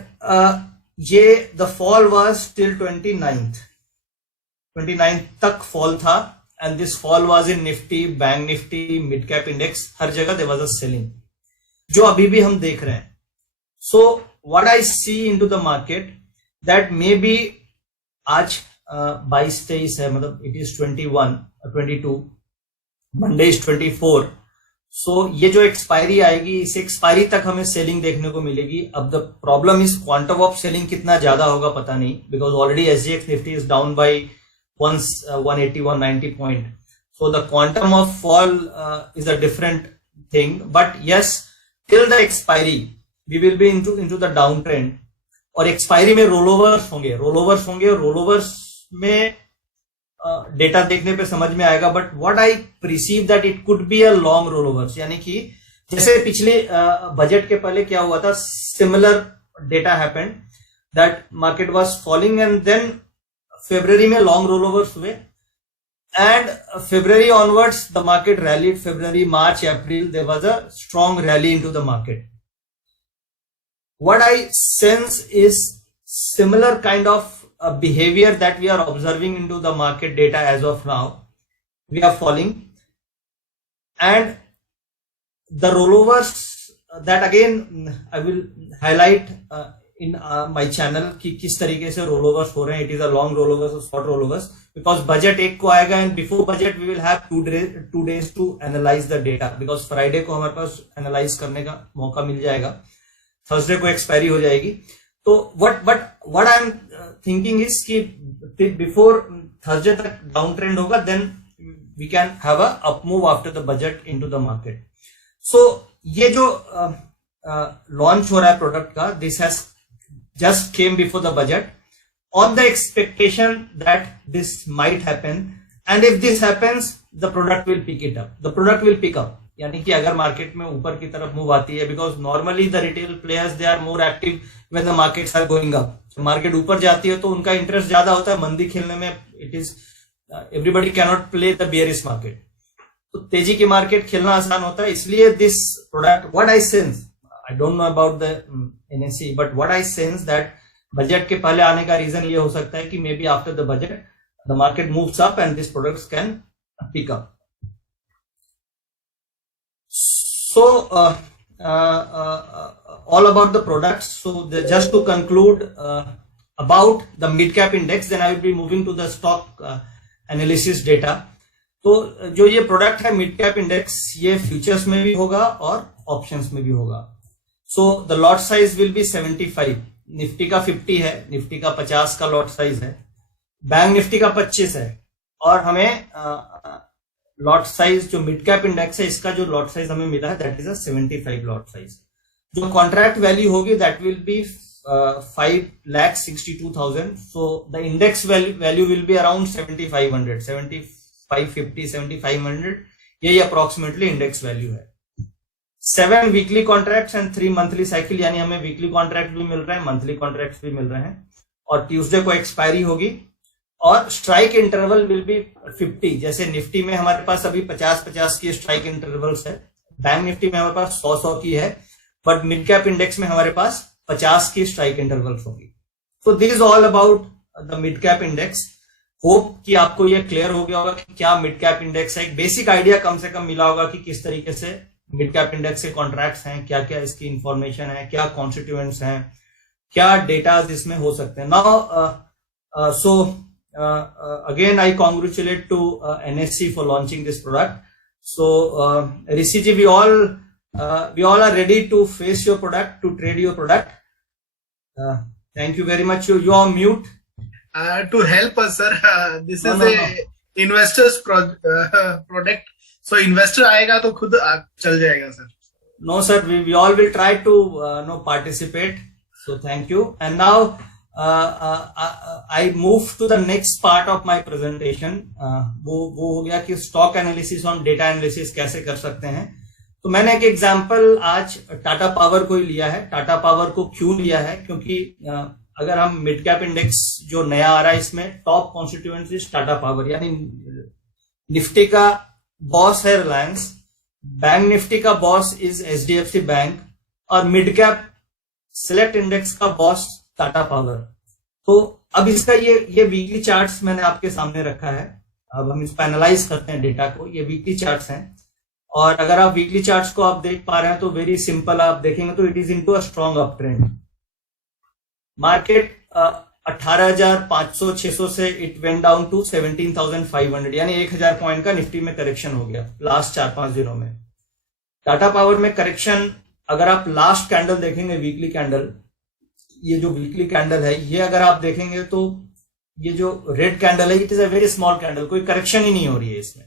ये the fall was till 29th तक फॉल था, and this fall was in Nifty, bank Nifty, mid cap index, हर जगह देयर वाज अ सेलिंग, जो अभी भी हम देख रहे हैं। So what I see into the market that may be आज 22-23 है, मतलब it is 22, Monday is 24। So ये जो एक्सपायरी आएगी, इस एक्सपायरी तक हमें सेलिंग देखने को मिलेगी। अब the problem is quantum of selling कितना ज्यादा होगा पता नहीं, because already SGX Nifty is down by 180-190 point, so the quantum of fall is a different thing, but yes till the expiry we will be into the down trend. और एक्सपायरी में रोलोवर्स होंगे, और रोलोवर्स में डेटा देखने पे समझ में आएगा, but what I perceive that it could be a long rollovers, यानी कि जैसे पिछले बजट के पहले क्या हुआ था, similar data happened that market was falling and then फरवरी में लॉन्ग रोलोवर्स हुए, and February onwards the market rallied. February, March, April there was a strong rally into the market. What I sense is similar kind of behavior that we are observing into the market data as of now. We are falling, and the rollovers that again I will highlight in my channel कि किस तरीके से rollovers हो रहे हैं. It is a long rollovers or short rollovers, because budget एक को आएगा and before budget we will have 2 days to analyze the data, because Friday को हमारे पास analyze करने का मौका मिल जाएगा, Thursday को expiry हो जाएगी. तो what I am thinking is कि before Thursday तक डाउन ट्रेंड होगा, then we can have a up move after the budget into the market. So ये जो launch हो रहा है product का, this has just came before the budget on the expectation that this might happen, and if this happens the product will pick it up, the product will pick up. यानी कि अगर मार्केट में ऊपर की तरफ मूव आती है, because normally the retail players they are more active when the markets are going up. Market ऊपर जाती है तो उनका इंटरेस्ट ज्यादा होता है मंदी खेलने में. It is everybody can not play the bearish market. तो तेजी की मार्केट खेलना आसान होता है. इसलिए this product, what I sense, I don't know about the NSC, but what I sense that budget के पहले आने का रीजन ये हो सकता है कि may be after the budget the market moves up and this products can pick up. So all about the products. So just to conclude about the mid cap index, then I will be moving to the stock analysis data. तो जो ये प्रोडक्ट है मिड कैप इंडेक्स, ये फ्यूचर्स में भी होगा और ऑप्शंस में भी होगा. So the lot size will be 75. Nifty का 50 है, निफ्टी का 50 का लॉट साइज है, बैंक निफ्टी का 25 है, और हमें लॉट साइज जो मिड कैप इंडेक्स है इसका जो लॉट साइज हमें मिला है that is a 75 lot size. जो कॉन्ट्रैक्ट वैल्यू होगी that will be 5,62,000. So the index value will be around 7,500, 7,550, 7,500. यही अप्रोक्सीमेटली इंडेक्स वैल्यू है. 7 weekly contract and 3 monthly cycle, यानी हमें वीकली कॉन्ट्रैक्ट भी मिल रहे हैं, मंथली कॉन्ट्रैक्ट भी मिल रहे हैं, और ट्यूसडे को एक्सपायरी होगी. और स्ट्राइक इंटरवल विल बी 50. जैसे निफ्टी में हमारे पास अभी 50-50 की स्ट्राइक इंटरवल्स है, बैंक निफ्टी में हमारे पास 100 की है, बट मिड कैप इंडेक्स में हमारे पास 50 की स्ट्राइक इंटरवल्स होगी. सो this is all about the mid cap index. Hope कि आपको ये क्लियर हो गया होगा कि क्या मिड कैप इंडेक्स है. एक बेसिक आइडिया कम से कम मिला होगा कि किस तरीके से मिड कैप इंडेक्स के कॉन्ट्रैक्ट्स हैं, क्या क्या इसकी इंफॉर्मेशन है, क्या कॉन्स्टिट्यूएंट्स हैं, क्या डेटा इसमें हो सकते हैं. Now so again I congratulate to NSE for launching this product. So Rishi ji, we all are ready to face your product, to trade your product. Thank you very much. You are mute. To help us, sir, this is a investors product. So investor आएगा तो खुद चल जाएगा, sir. No sir, we all will try to participate. So thank you. And now I move to the next part of my presentation. वो हो गया कि स्टॉक एनालिसिस और डेटा एनालिसिस कैसे कर सकते हैं. तो मैंने एक एग्जांपल आज टाटा पावर को ही लिया है. टाटा पावर को क्यों लिया है, क्योंकि अगर हम मिड कैप इंडेक्स जो नया आ रहा है इसमें top constituent is Tata power, यानी निफ्टी का बॉस है रिलायंस, बैंक निफ्टी का बॉस इज एचडीएफसी बैंक, और मिड कैप सिलेक्ट इंडेक्स का बॉस टाटा पावर. तो अब इसका ये वीकली चार्ट्स मैंने आपके सामने रखा है. अब हम इसको एनालाइज करते हैं डेटा को. ये वीकली चार्ट्स हैं, और अगर आप वीकली चार्ट्स को आप देख पा रहे हैं तो वेरी सिंपल आप देखेंगे तो it is into a strong up trend. Market 18,500-600 से इट वेंट डाउन टू 17,500, यानी 1,000 पॉइंट का निफ्टी में करेक्शन हो गया लास्ट 4-5 दिनों में. टाटा पावर में करेक्शन, अगर आप लास्ट कैंडल देखेंगे, वीकली कैंडल, ये जो वीकली कैंडल है ये अगर आप देखेंगे तो ये जो रेड कैंडल है it is a very small candle, कोई करेक्शन ही नहीं हो रही है इसमें.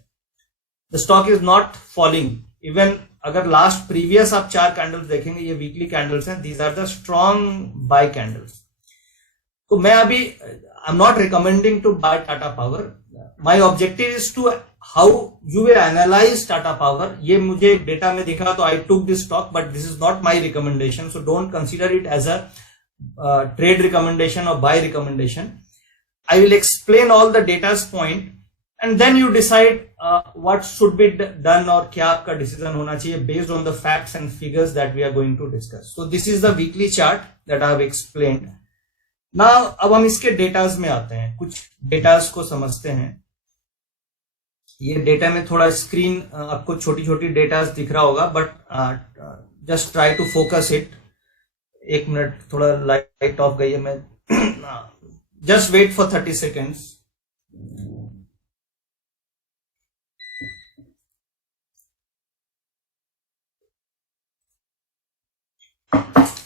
The stock is not falling. Even अगर लास्ट प्रीवियस आप 4 कैंडल्स देखेंगे, ये वीकली कैंडल्स हैं, these are the strong buy candles. तो मैं अभी I am not recommending to buy Tata power. My objective is to how you will analyse Tata power. ये मुझे डेटा में दिखा तो I took this stock, but this is not my recommendation. So don't consider it as a trade recommendation or buy recommendation. I will explain all the data's point and then you decide what should be done और क्या आपका decision होना चाहिए based on the facts and figures that we are going to discuss. So this is the weekly chart that I have explained. Now अब हम इसके डेटाज में आते हैं, कुछ डेटाज को समझते हैं. ये डेटा में थोड़ा स्क्रीन आपको छोटी छोटी डेटाज दिख रहा होगा, but just try to focus it. 1 minute, थोड़ा लाइट ऑफ गई है, मैं जस्ट वेट फॉर 30 सेकेंड्स.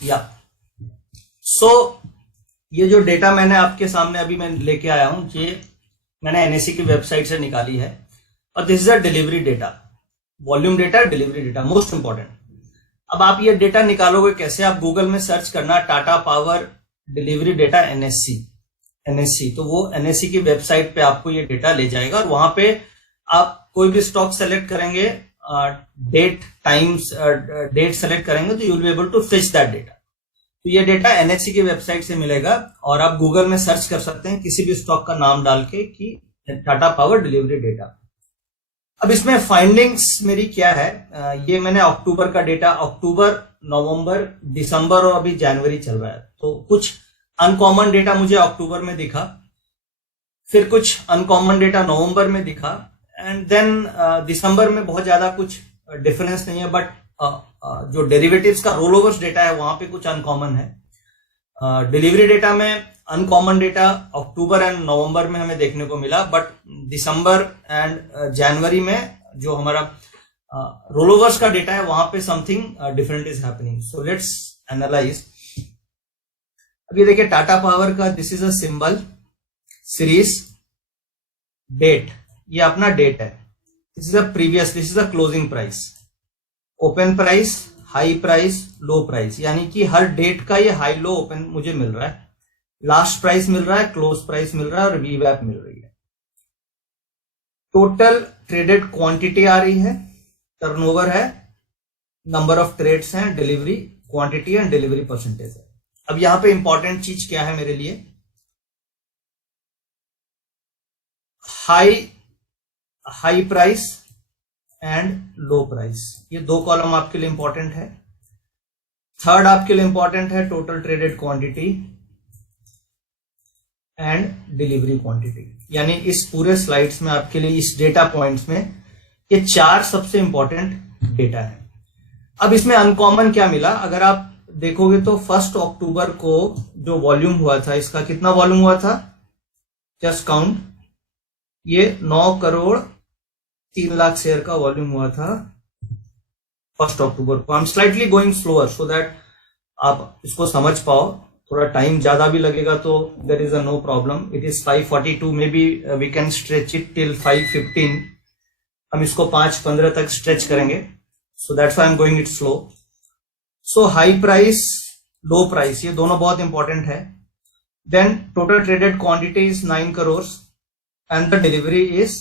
या सो ये जो डेटा मैंने आपके सामने अभी मैं लेके आया हूं, ये मैंने एनएससी की वेबसाइट से निकाली है. और this is a delivery data, volume data, delivery data, most important. अब आप ये डेटा निकालोगे कैसे? आप गूगल में सर्च करना Tata power delivery data NSC, तो वो एनएससी की वेबसाइट पे आपको ये डेटा ले जाएगा और वहां पे आप कोई भी स्टॉक सेलेक्ट करेंगे, डेट सेलेक्ट करेंगे तो you will be able to fetch that data. तो ये डेटा एनएससी की वेबसाइट से मिलेगा और आप गूगल में सर्च कर सकते हैं किसी भी स्टॉक का नाम डाल के कि टाटा पावर डिलीवरी डेटा। अब इसमें फाइंडिंग्स मेरी क्या है, ये मैंने अक्टूबर का डेटा, अक्टूबर, नवंबर, दिसंबर और अभी जनवरी चल रहा है, तो कुछ अनकॉमन डेटा मुझे अक्टूबर में दिखा, फिर कुछ अनकॉमन डेटा नवंबर में दिखा, एंड देन दिसंबर में बहुत ज्यादा कुछ डिफरेंस नहीं है, बट जो डेरिवेटिव्स का रोल ओवर्स डेटा है वहां पे कुछ अनकॉमन है। डिलीवरी डेटा में uncommon data October and November में हमें देखने को मिला, बट दिसंबर एंड जनवरी में जो हमारा रोल ओवर्स का डेटा है वहां पे something different is happening. So let's analyse. अब ये देखिए टाटा पावर का this is a symbol, series, date, ये अपना डेट है, this is a previous, this is a closing price, open price, high price, low price, यानी कि हर डेट का ये हाई लो ओपन मुझे मिल रहा है, लास्ट प्राइस मिल रहा है, क्लोज प्राइस मिल रहा है और वीवैप मिल रही है। टोटल ट्रेडेड क्वांटिटी आ रही है, टर्नओवर है, नंबर ऑफ ट्रेड्स हैं, delivery quantity and delivery percentage है। अब यहां पे इंपॉर्टेंट चीज क्या है मेरे लिए, high price and low price, ये दो कॉलम आपके लिए इंपॉर्टेंट है। थर्ड आपके लिए इंपॉर्टेंट है total traded quantity and delivery quantity, यानी इस पूरे स्लाइड्स में आपके लिए, इस डेटा पॉइंट्स में ये चार सबसे इंपॉर्टेंट डेटा है। अब इसमें अनकॉमन क्या मिला, अगर आप देखोगे तो 1 अक्टूबर को जो वॉल्यूम हुआ था, इसका कितना वॉल्यूम हुआ था, जस्ट काउंट, ये 9 करोड़ 3 लाख शेयर का वॉल्यूम हुआ था 1 अक्टूबर को। I am slightly going slower so that आप इसको समझ पाओ, थोड़ा टाइम ज्यादा भी लगेगा तो there is a no problem. It is 5:42, may be we can stretch it till 5:15, हम इसको 5:15 तक स्ट्रेच करेंगे, so that's why I am going it slow. So high price, low price, ये दोनों बहुत इंपॉर्टेंट है। Then total traded quantity is 9 crore and the delivery is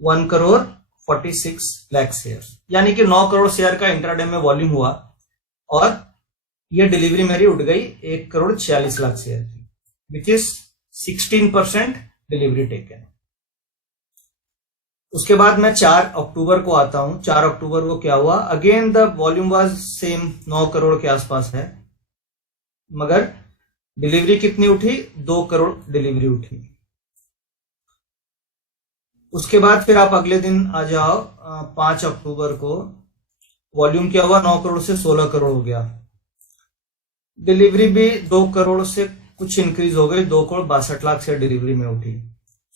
1 crore 46 lakh share, यानी कि 9 करोड़ शेयर का इंट्राडे में वॉल्यूम हुआ और ये डिलीवरी मेरी उठ गई 1 करोड़ 46 लाख शेयर की, विच इज 16% डिलीवरी टेकन। उसके बाद मैं 4 अक्टूबर को आता हूं। 4 अक्टूबर को क्या हुआ, again the volume was same, 9 crore के आसपास है, मगर डिलीवरी कितनी उठी, 2 करोड़ डिलीवरी उठी। उसके बाद फिर आप अगले दिन आ जाओ 5 अक्टूबर को, वॉल्यूम क्या हुआ, 9 करोड़ से 16 करोड़ हो गया, डिलीवरी भी 2 करोड़ से कुछ इंक्रीज हो गई, 2 करोड़ 62 लाख से डिलीवरी में उठी।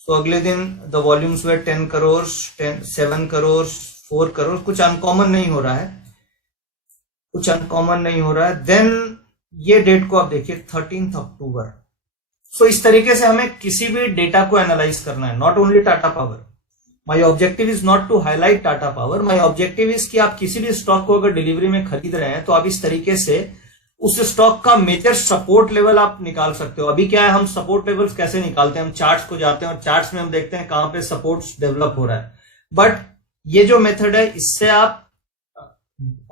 तो अगले दिन द वॉल्यूम्स वे 10 करोड़, 7 करोड़, 4 करोड़, कुछ अनकॉमन नहीं हो रहा है, कुछ अनकॉमन नहीं हो रहा है। देन ये डेट को आप देखिए 13 अक्टूबर। सो इस तरीके से हमें किसी भी डेटा को एनालाइज करना है, not only Tata power. My objective is not to highlight Tata power, my objective is कि आप किसी भी स्टॉक को अगर डिलीवरी में खरीद रहे हैं तो आप इस तरीके से उस स्टॉक का मेजर सपोर्ट लेवल आप निकाल सकते हो। अभी क्या है, हम सपोर्ट लेवल्स कैसे निकालते हैं, हम चार्ट्स को जाते हैं और चार्ट्स में हम देखते हैं कहां पे सपोर्ट्स डेवलप हो रहा है, बट ये जो मेथड है इससे आप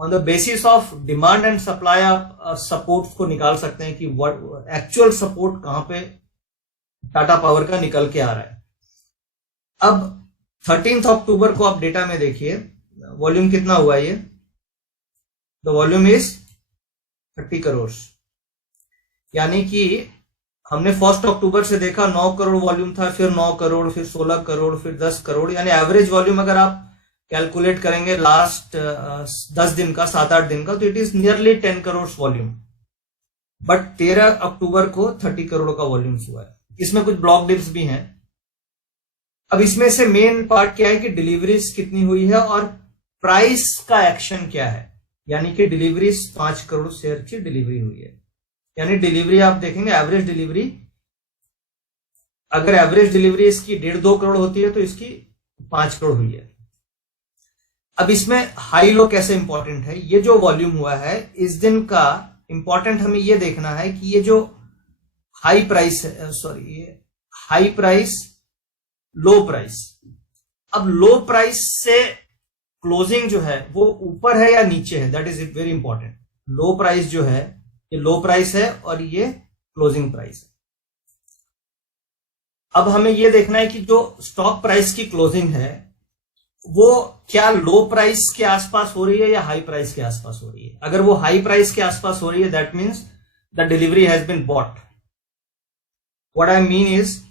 on the basis of demand and supply आप सपोर्ट्स को निकाल सकते हैं कि व्हाट एक्चुअल सपोर्ट कहां पे टाटा पावर का निकल के आ रहा है। अब 13 अक्टूबर को आप डेटा में देखिए, वॉल्यूम कितना हुआ, ये द वॉल्यूम इज 30 करोड़, यानी कि हमने 1 अक्टूबर से देखा 9 करोड़ वॉल्यूम था, फिर 9 करोड़, फिर 16 करोड़, फिर 10 करोड़, यानी एवरेज वॉल्यूम अगर आप कैलकुलेट करेंगे लास्ट 10 दिन का, 7-8 दिन का, तो it is nearly 10 crore volume. But 13 अक्टूबर को 30 करोड़ का वॉल्यूम हुआ है। इसमें कुछ ब्लॉक डिप्स भी हैं। अब इसमें से मेन पार्ट क्या है कि डिलीवरीज कितनी हुई है और प्राइस का एक्शन क्या है, यानी कि डिलीवरीज 5 करोड़ शेयर की डिलीवरी हुई है, यानी डिलीवरी आप देखेंगे एवरेज डिलीवरी, अगर एवरेज डिलीवरी इसकी 1.5-2 करोड़ होती है तो इसकी 5 करोड़ हुई है। अब इसमें हाई लो कैसे इंपॉर्टेंट है, ये जो वॉल्यूम हुआ है इस दिन का इंपॉर्टेंट हमें ये देखना है कि ये जो हाई प्राइस है, सॉरी ये हाई प्राइस लो प्राइस, अब लो प्राइस से क्लोजिंग जो है वो ऊपर है या नीचे है, that is very important. Low price जो है ये लो प्राइस है और ये क्लोजिंग प्राइस है। अब हमें ये देखना है कि जो स्टॉक प्राइस की क्लोजिंग है वो क्या लो प्राइस के आसपास हो रही है या हाई प्राइस के आसपास हो रही है। अगर वो हाई प्राइस के आसपास हो रही है that means the delivery has been bought. What I mean is,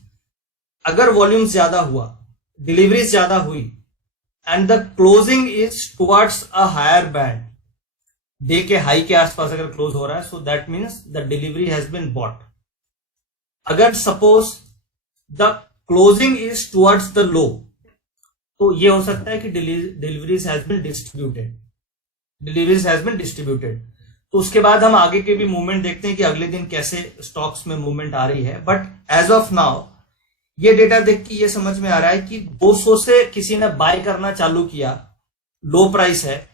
अगर वॉल्यूम ज्यादा हुआ, डिलीवरी ज्यादा हुई and the closing is towards a higher band, day के हाई के आसपास अगर क्लोज हो रहा है, so that means the delivery has been bought. अगर suppose the closing is towards the low, तो ये हो सकता है कि डिलीवरीज हैज बीन डिस्ट्रीब्यूटेड। तो उसके बाद हम आगे के भी मूवमेंट देखते हैं कि अगले दिन कैसे स्टॉक्स में मूवमेंट आ रही है। बट एज ऑफ नाउ ये डेटा देख के ये समझ में आ रहा है कि 200 से किसी ने बाय करना चालू किया, लो प्राइस है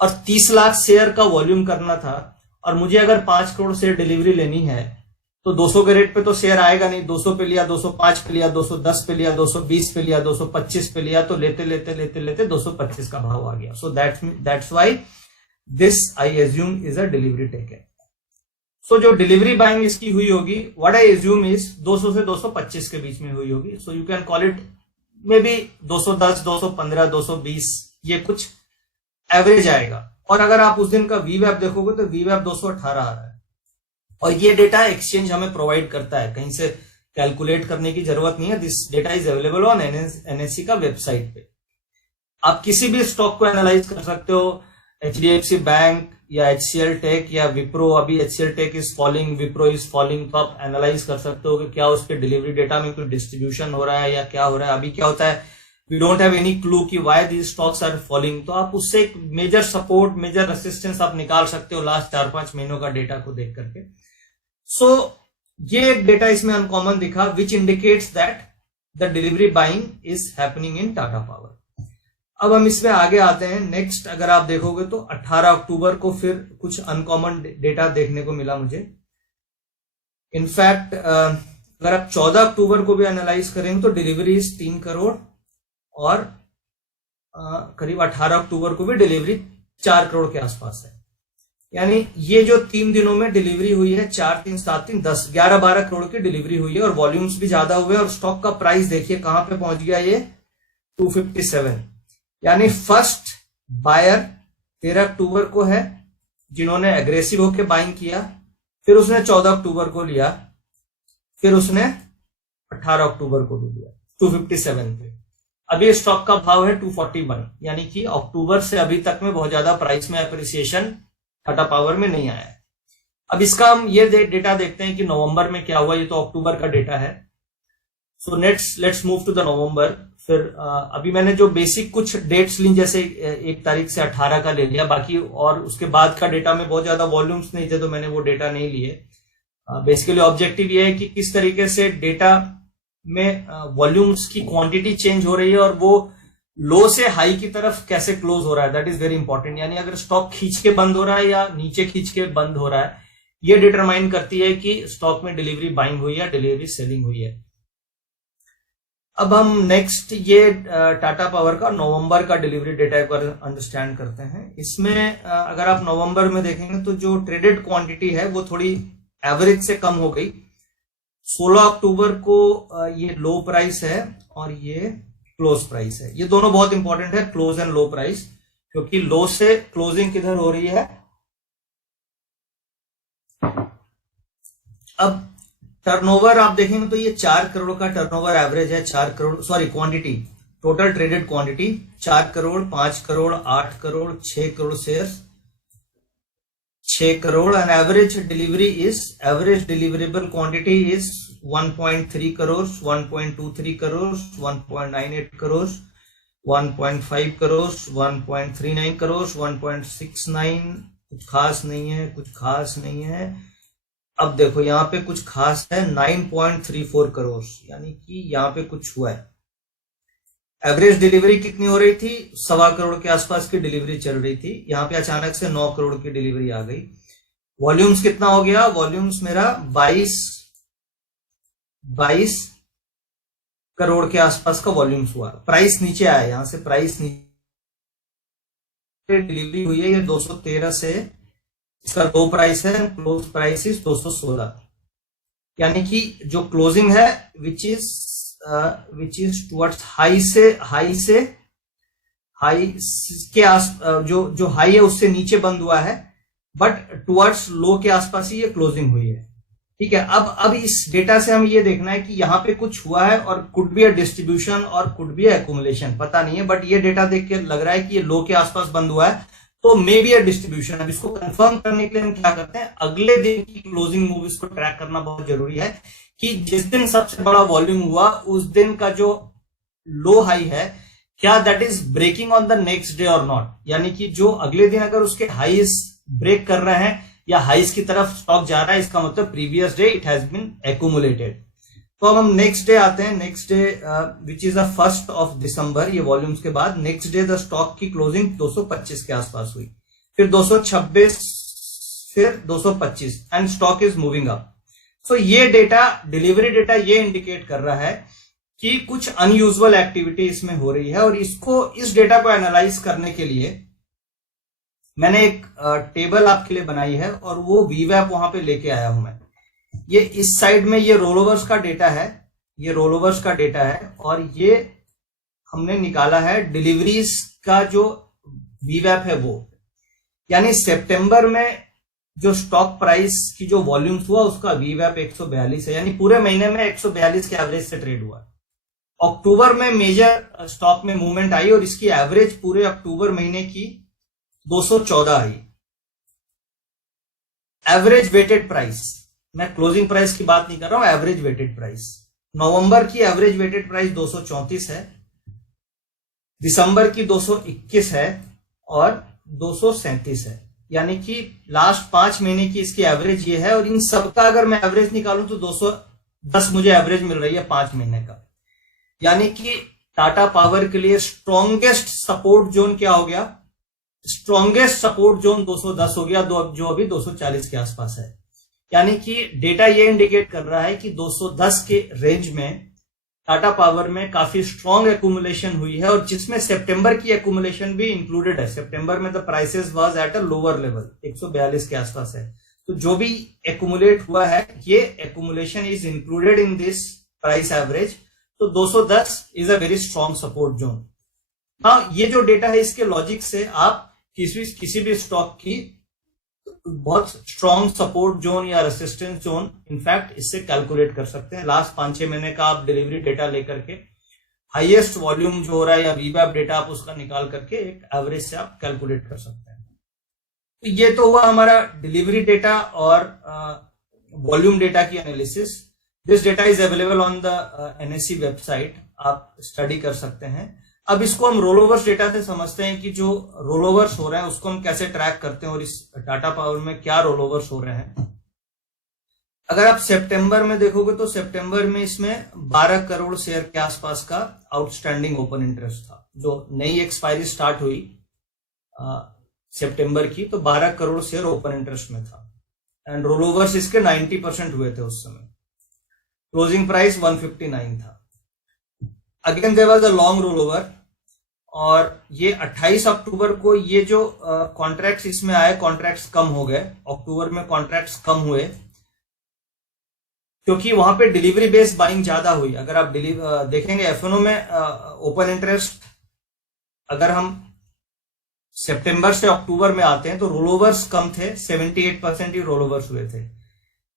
और 30 लाख शेयर का वॉल्यूम करना था, और मुझे अगर 5 करोड़ शेयर डिलीवरी लेनी है तो 200 के रेट पे तो शेयर आएगा नहीं। 200 पे लिया, 205 पे लिया, 210 पे लिया, 220 पे लिया, 225 पे लिया, तो लेते लेते लेते लेते 225 का भाव आ गया। So that's why this I assume is a delivery taken. So जो डिलीवरी बाइंग इसकी हुई होगी, व्हाट आई एज्यूम इज 200 से 225 के बीच में हुई होगी। So you can call it may be 210, 215, 220, ये कुछ एवरेज आएगा। और अगर आप उस दिन का वीवैप देखोगे तो वीवैप 218 आ रहा है, और ये डेटा एक्सचेंज हमें प्रोवाइड करता है, कहीं से कैलकुलेट करने की जरूरत नहीं है। This data is available on NSC का वेबसाइट पे। आप किसी भी स्टॉक को एनालाइज कर सकते हो, एचडीएफसी बैंक या एचसीएल टेक या विप्रो। अभी HCL tech is falling, Wipro is falling, तो आप एनालाइज कर सकते हो कि क्या उसके डिलीवरी डेटा में कोई डिस्ट्रीब्यूशन हो रहा है या क्या हो रहा है। अभी क्या होता है, we don't have any clue कि why these stocks are falling, तो आप उससे एक मेजर सपोर्ट, मेजर रेसिस्टेंस आप निकाल सकते हो लास्ट 4-5 महीनों का डेटा को देख करके। सो ये डेटा इसमें अनकॉमन दिखा, which indicates that the delivery buying is happening in Tata power. अब हम इसमें आगे आते हैं। नेक्स्ट अगर आप देखोगे तो 18 अक्टूबर को फिर कुछ अनकॉमन डेटा देखने को मिला मुझे। इनफैक्ट अगर आप 14 अक्टूबर को भी एनालाइज करेंगे तो डिलीवरी 3 करोड़ और करीब 18 अक्टूबर को भी डिलीवरी 4 करोड़ के आसपास है। यानी ये जो 3 दिनों में डिलीवरी हुई है, 4, 3, 7, 3, 10, 11, 12 करोड़ की डिलीवरी हुई है और वॉल्यूम्स भी ज्यादा हुए। और स्टॉक का प्राइस देखिए कहां पे पहुंच गया, ये 257। यानी फर्स्ट बायर 13 अक्टूबर को है जिन्होंने एग्रेसिव होकर बाइंग किया, फिर उसने 14 अक्टूबर को लिया, फिर उसने 18 अक्टूबर को भी लिया 257 पे। अभी स्टॉक का भाव है 241, यानी कि अक्टूबर से अभी तक में बहुत ज्यादा प्राइस में अप्रिसिएशन टाटा पावर में नहीं आया है। अब इसका हम ये डेटा देखते हैं कि नवंबर में क्या हुआ। ये तो अक्टूबर का डेटा है। So let's move to the November. फिर अभी मैंने जो बेसिक कुछ डेट्स ली, जैसे 1 तारीख से 18 का ले लिया, बाकी और उसके बाद का डेटा में बहुत ज्यादा वॉल्यूम्स नहीं थे तो मैंने वो डेटा नहीं लिए। बेसिकली ऑब्जेक्टिव ये है कि किस तरीके से डेटा में वॉल्यूम्स की क्वांटिटी चेंज हो रही है और वो लो से हाई की तरफ कैसे क्लोज हो रहा है, दैट इज वेरी इंपॉर्टेंट। यानी अगर स्टॉक खींच के बंद हो रहा है या नीचे खींच के बंद हो रहा है, ये डिटरमाइन करती है कि स्टॉक में डिलीवरी बाइंग हुई या डिलीवरी सेलिंग हुई है। अब हम नेक्स्ट ये टाटा पावर का नवंबर का डिलीवरी डेटा एक बार अंडरस्टैंड करते हैं। इसमें अगर आप नवंबर में देखेंगे तो जो ट्रेडेड क्वांटिटी है वो थोड़ी एवरेज से कम हो गई। 16 अक्टूबर को ये लो प्राइस है और ये क्लोज प्राइस है। ये दोनों बहुत इंपॉर्टेंट है, क्लोज एंड लो प्राइस, क्योंकि लो से क्लोजिंग किधर हो रही है। अब टर्नओवर आप देखेंगे तो ये 4 करोड़ का टर्नओवर एवरेज है। 4 crore, sorry quantity, total traded quantity 4 crore, 5 crore, 8 crore, 6 crore shares, 6 crore. And average delivery is, average deliverable quantity is 1.3 crore, 1.23 crore, 1.98 crore, 1.5 crore, 1.39 crore, 1.69। कुछ खास नहीं है, कुछ खास नहीं है। अब देखो यहाँ पे कुछ खास है, 9.34 करोड़, यानी कि यहाँ पे कुछ हुआ है। एवरेज डिलीवरी कितनी हो रही थी, 1.25 करोड़ के आसपास की डिलीवरी चल रही थी, यहाँ पे अचानक से 9 करोड़ की डिलीवरी आ गई। वॉल्यूम्स कितना हो गया, वॉल्यूम्स मेरा 22 करोड़ के आसपास का वॉल्यूम्स हुआ। प्राइस नीचे आया, यहां से प्राइस नीचे डिलीवरी हुई है, ये 213 से इसका लो प्राइस है, क्लोज प्राइस इज 216, यानी कि जो क्लोजिंग है विच इज टुवर्ड्स हाई के आस जो हाई है उससे नीचे बंद हुआ है, बट टुवर्ड्स लो के आसपास ही ये क्लोजिंग हुई है। ठीक है, अब इस डेटा से हमें ये देखना है कि यहाँ पे कुछ हुआ है और कुड बी अ डिस्ट्रीब्यूशन और कुड बी एक्यूमुलेशन, पता नहीं है, बट ये डेटा देख के लग रहा है कि ये लो के आसपास बंद हुआ है, तो मे बी अ डिस्ट्रीब्यूशन। अब इसको कंफर्म करने के लिए हम क्या करते हैं, अगले दिन की क्लोजिंग मूव्स को ट्रैक करना बहुत जरूरी है कि जिस दिन सबसे बड़ा वॉल्यूम हुआ उस दिन का जो लो हाई है क्या that is breaking on the next day और नॉट, यानी कि जो अगले दिन अगर उसके हाईज ब्रेक कर रहे हैं या हाईज की तरफ स्टॉक जा रहा है, इसका मतलब previous day it has been accumulated. तो अब हम नेक्स्ट डे आते हैं, next day which is the 1 December, ये वॉल्यूम्स के बाद नेक्स्ट डे द स्टॉक की क्लोजिंग 225 के आसपास हुई, फिर 226, फिर 225 and stock is moving up. So ये डेटा, डिलीवरी डेटा ये इंडिकेट कर रहा है कि कुछ अनयूजुअल एक्टिविटी इसमें हो रही है, और इस डेटा को एनालाइज करने के लिए मैंने एक टेबल आपके लिए बनाई है और वो वीवैप वहां पे लेके आया हूं मैं। ये इस साइड में ये रोलओवर्स का डेटा है, ये रोलओवर्स का डेटा है, और ये हमने निकाला है डिलीवरीज का जो वीवैप है वो, यानी सितंबर में जो स्टॉक प्राइस की जो वॉल्यूम्स हुआ उसका वीवैप 142 है, यानी पूरे महीने में 142 के एवरेज से ट्रेड हुआ। अक्टूबर में मेजर स्टॉक में मूवमेंट आई और इसकी एवरेज पूरे अक्टूबर महीने की 214 आई। एवरेज वेटेड प्राइस, मैं क्लोजिंग प्राइस की बात नहीं कर रहा हूं, एवरेज वेटेड प्राइस, नवंबर की एवरेज वेटेड प्राइस 234 है, दिसंबर की 221 है और 237 है, यानी कि लास्ट 5 महीने की इसकी एवरेज ये है, और इन सबका अगर मैं एवरेज निकालूं तो 210 मुझे एवरेज मिल रही है 5 महीने का, यानी कि टाटा पावर के लिए स्ट्रॉन्गेस्ट सपोर्ट जोन क्या हो गया, स्ट्रॉन्गेस्ट सपोर्ट जोन 210 हो गया, जो अभी 240 के आसपास है। यानी कि डेटा ये इंडिकेट कर रहा है कि 210 के रेंज में टाटा पावर में काफी स्ट्रॉन्ग एक्यूमुलेशन हुई है, और जिसमें सितंबर की एक्यूमुलेशन भी इंक्लूडेड है। सितंबर में the prices was at a lower level, 142 के आसपास है, तो जो भी एक्यूमुलेट हुआ है ये accumulation is included in this price average, तो 210 is a very strong support zone. हाँ, ये जो डेटा है इसके लॉजिक से आप किसी भी स्टॉक की बहुत स्ट्रॉन्ग सपोर्ट जोन या रेसिस्टेंस जोन इनफैक्ट इससे कैलकुलेट कर सकते हैं। लास्ट 5-6 महीने का आप डिलीवरी डेटा लेकर के हाईएस्ट वॉल्यूम जो हो रहा है या वीवैप डेटा आप उसका निकाल करके एक एवरेज से आप कैलकुलेट कर सकते हैं। तो ये तो हुआ हमारा डिलीवरी डेटा और वॉल्यूम डेटा की analysis. This data is available on the NSC website, आप स्टडी कर सकते हैं। अब इसको हम रोलओवर्स डेटा से समझते हैं कि जो रोलओवर्स हो रहे हैं उसको हम कैसे ट्रैक करते हैं और इस टाटा पावर में क्या रोलओवर्स हो रहे हैं। अगर आप सितंबर में देखोगे तो सितंबर में इसमें 12 करोड़ शेयर के आसपास का आउटस्टैंडिंग ओपन इंटरेस्ट था। जो नई एक्सपायरी स्टार्ट हुई सितंबर की, तो 12 करोड़ शेयर ओपन इंटरेस्ट में था, एंड रोलओवर्स इसके 90% हुए थे उस समय। क्लोजिंग प्राइस 159 था। Again there was a long rollover, और ये 28 अक्टूबर को ये जो कॉन्ट्रैक्ट्स इसमें आए, कॉन्ट्रैक्ट्स कम हो गए। अक्टूबर में कॉन्ट्रैक्ट्स कम हुए क्योंकि वहां पे डिलीवरी बेस्ड बाइंग ज्यादा हुई। अगर आप देखेंगे एफएनओ में ओपन इंटरेस्ट, अगर हम सितंबर से अक्टूबर में आते हैं तो रोलओवर्स कम थे, 78% ही रोलओवर्स हुए थे।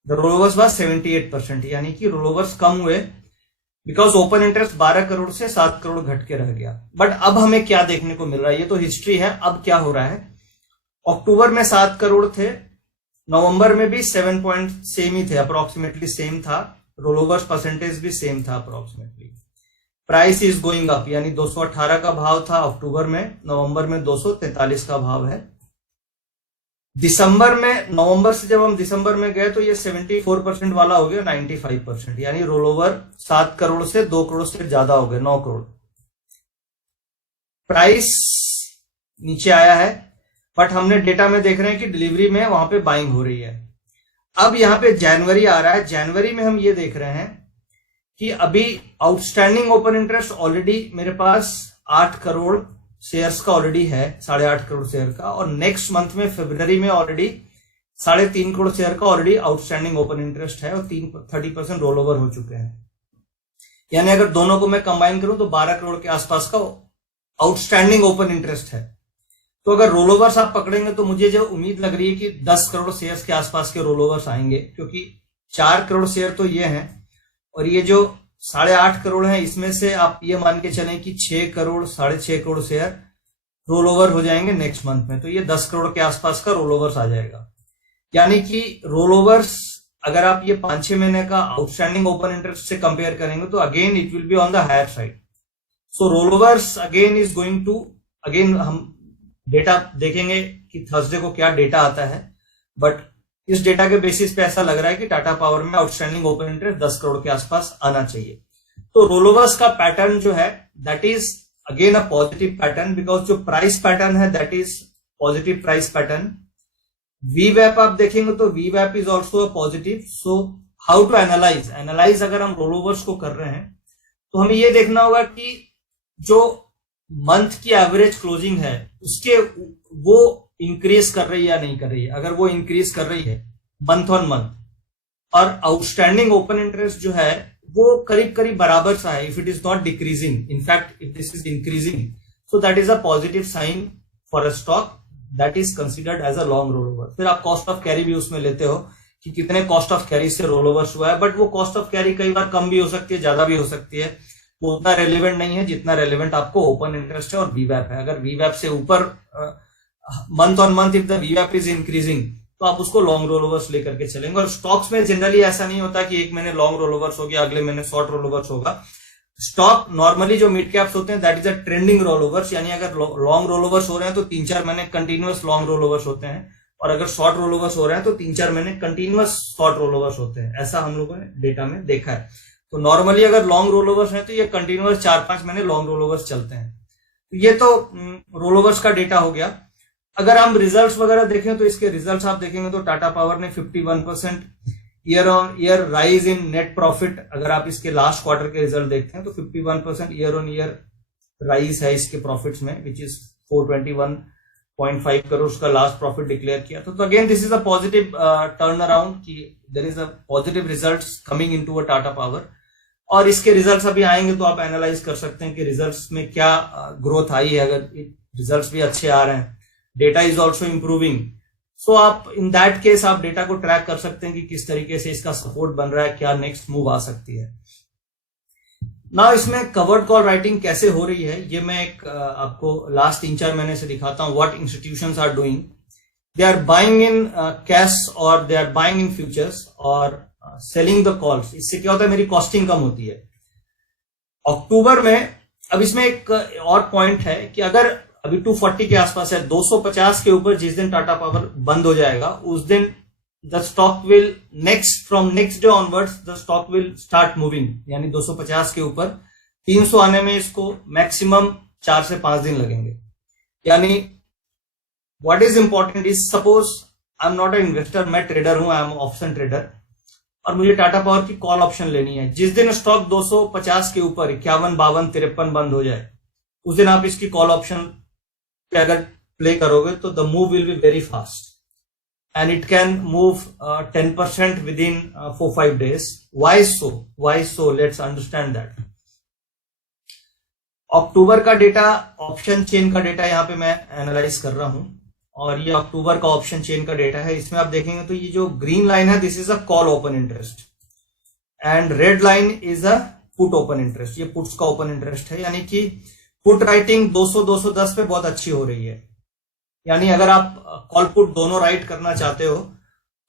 द रोलओवर्स वाज 78%, यानी कि रोलओवर्स कम हुए बिकॉज ओपन इंटरेस्ट 12 करोड़ से 7 करोड़ घट के रह गया। बट अब हमें क्या देखने को मिल रहा है, ये तो हिस्ट्री है। अब क्या हो रहा है, अक्टूबर में 7 करोड़ थे, नवंबर में भी 7 पॉइंट सेम ही थे, अप्रोक्सीमेटली सेम था, रोलओवर्स परसेंटेज भी सेम था approximately. Price is going up, यानी 218 का भाव था अक्टूबर में, नवंबर में 243 का भाव है। दिसंबर में, नवंबर से जब हम दिसंबर में गए तो ये 74% वाला हो गया 95%, यानी रोलओवर 7 करोड़ से 2 करोड़ से ज्यादा हो गए, 9 करोड़। प्राइस नीचे आया है, बट हमने डेटा में देख रहे हैं कि डिलीवरी में वहां पे बाइंग हो रही है। अब यहाँ पे जनवरी आ रहा है, जनवरी में हम ये देख रहे हैं कि अभी आउटस्टैंडिंग ओपन इंटरेस्ट ऑलरेडी मेरे पास 8 करोड़ शेयर्स का ऑलरेडी है, 8.5 करोड़ शेयर का, और नेक्स्ट मंथ में फरवरी में ऑलरेडी 3.5 करोड़ शेयर का ऑलरेडी आउटस्टैंडिंग ओपन इंटरेस्ट है और 30% रोल ओवर हो चुके हैं। यानी अगर दोनों को मैं कंबाइन करूं तो 12 करोड़ के आसपास का आउटस्टैंडिंग ओपन इंटरेस्ट है। तो अगर रोल ओवर्स आप पकड़ेंगे तो मुझे जो उम्मीद लग रही है कि 10 करोड़ शेयर्स के आसपास के रोल ओवर्स आएंगे, क्योंकि 4 करोड़ शेयर तो ये हैं और ये जो 8.5 करोड़ है इसमें से आप ये मान के चलें कि 6 crore 6.5 crore share roll over हो जाएंगे नेक्स्ट मंथ में, तो ये 10 करोड़ के आसपास का रोल ओवर्स आ जाएगा। यानी कि रोल ओवर्स अगर आप ये 5-6 महीने का आउटस्टैंडिंग ओपन इंटरेस्ट से कंपेयर करेंगे तो again it will be on the higher side. So roll overs again is going to, again हम डेटा देखेंगे कि थर्सडे को क्या डेटा आता है, बट इस डेटा के बेसिस पे ऐसा लग रहा है कि टाटा पावर में आउटस्टैंडिंग ओपन इंटरेस्ट 10 करोड़ के आसपास आना चाहिए। तो रोल ओवर्स का पैटर्न जो है that is again a positive pattern, because जो प्राइस पैटर्न है that is positive price pattern. वीवैप आप देखेंगे तो वीवैप is also a positive. So how to analyse अगर हम रोल ओवर्स को कर रहे हैं तो हमें यह देखना होगा कि जो मंथ की एवरेज क्लोजिंग है उसके वो इंक्रीज कर रही है या नहीं कर रही है। अगर वो इंक्रीज कर रही है मंथ ऑन मंथ और आउटस्टैंडिंग ओपन इंटरेस्ट जो है वो करीब करीब बराबर सा है, if it is not decreasing, in fact if this is increasing, so that is a positive sign for a stock that is considered as a long roll over. फिर आप कॉस्ट ऑफ कैरी भी उसमें लेते हो कि कितने कॉस्ट ऑफ कैरी से रोल ओवर्स हुआ है, बट वो कॉस्ट ऑफ कैरी कई बार कम भी हो सकती है, ज्यादा भी हो सकती है, वो उतना रेलिवेंट नहीं है जितना रेलिवेंट आपको ओपन इंटरेस्ट है और वीवैप है। अगर वीवैप से ऊपर month on month if the वीवैप इज इंक्रीजिंग तो आप उसको लॉन्ग रोल ओवर्स लेकर के चलेंगे। और स्टॉक्स में जनरली ऐसा नहीं होता कि एक महीने लॉन्ग रोल ओवर्स हो गया अगले महीने शॉर्ट रोल ओवर्स होगा। स्टॉक नॉर्मली जो मिड कैप्स होते हैं that is a trending roll overs, यानी अगर लॉन्ग रोल ओवर्स हो रहे हैं तो 3-4 महीने कंटिन्यूअस लॉन्ग रोल ओवर्स होते हैं, और अगर शॉर्ट रोल ओवर्स हो रहे हैं तो 3-4 महीने कंटिन्यूअस शॉर्ट रोल ओवर्स होते हैं। ऐसा हम लोगों ने डेटा में देखा है। तो नॉर्मली अगर लॉन्ग रोल ओवर्स है तो ये कंटिन्यूअस 4-5 महीने लॉन्ग रोल ओवर्स चलते हैं। तो ये तो रोल ओवर्स का डेटा हो गया। अगर हम रिजल्ट्स वगैरह देखें तो इसके रिजल्ट्स आप देखेंगे तो टाटा पावर ने 51% year on year rise in net profit. अगर आप इसके लास्ट क्वार्टर के रिजल्ट देखते हैं तो 51% ईयर ऑन ईयर राइज है इसके प्रॉफिट्स में, विच इज 421.5 करोड़ का लास्ट प्रॉफिट डिक्लेयर किया था। तो again this is a positive turn around कि there is a positive results coming into a Tata Power. और इसके रिजल्ट्स अभी आएंगे तो आप एनालाइज कर सकते हैं कि रिजल्ट्स में क्या ग्रोथ आई है। अगर रिजल्ट्स भी अच्छे आ रहे हैं, डेटा इज ऑल्सो इंप्रूविंग, सो आप इन दैट केस आप डेटा को ट्रैक कर सकते हैं कि किस तरीके से इसका सपोर्ट बन रहा है, क्या नेक्स्ट मूव आ सकती है। ना इसमें कवर्ड कॉल राइटिंग कैसे हो रही है ये मैं एक आपको लास्ट 3-4 महीने से दिखाता हूं। What institutions are doing, they are buying in cash और they are buying in futures और सेलिंग द कॉल्स। इससे क्या होता है, मेरी कॉस्टिंग कम होती है। अक्टूबर में, अब इसमें एक और पॉइंट है कि अगर अभी 240 के आसपास है, 250 के ऊपर जिस दिन टाटा पावर बंद हो जाएगा उस दिन the stock will from next day onwards the stock will start moving, यानी 250 के ऊपर 300 आने में इसको मैक्सिमम 4 से 5 दिन लगेंगे। यानी what is important is, suppose I am not a investor, मैं ट्रेडर हूं, आई एम ऑप्शन ट्रेडर, और मुझे टाटा पावर की कॉल ऑप्शन लेनी है। जिस दिन स्टॉक 250 के ऊपर 51, 52, 53 बंद हो जाए उस दिन आप इसकी कॉल ऑप्शन पे अगर प्ले करोगे तो the move will be very fast and it can move 10% with in 4-5 days. Why so? Let's understand that. अक्टूबर का डेटा, ऑप्शन चेन का डेटा यहाँ पे मैं एनालाइज कर रहा हूं, और ये अक्टूबर का ऑप्शन चेन का डेटा है। इसमें आप देखेंगे तो ये जो ग्रीन लाइन है this is a call open interest and red line is a put open interest. ये पुट्स का ओपन इंटरेस्ट है, यानी कि पुट राइटिंग 200-210 पे बहुत अच्छी हो रही है। यानी अगर आप कॉल पुट दोनों राइट करना चाहते हो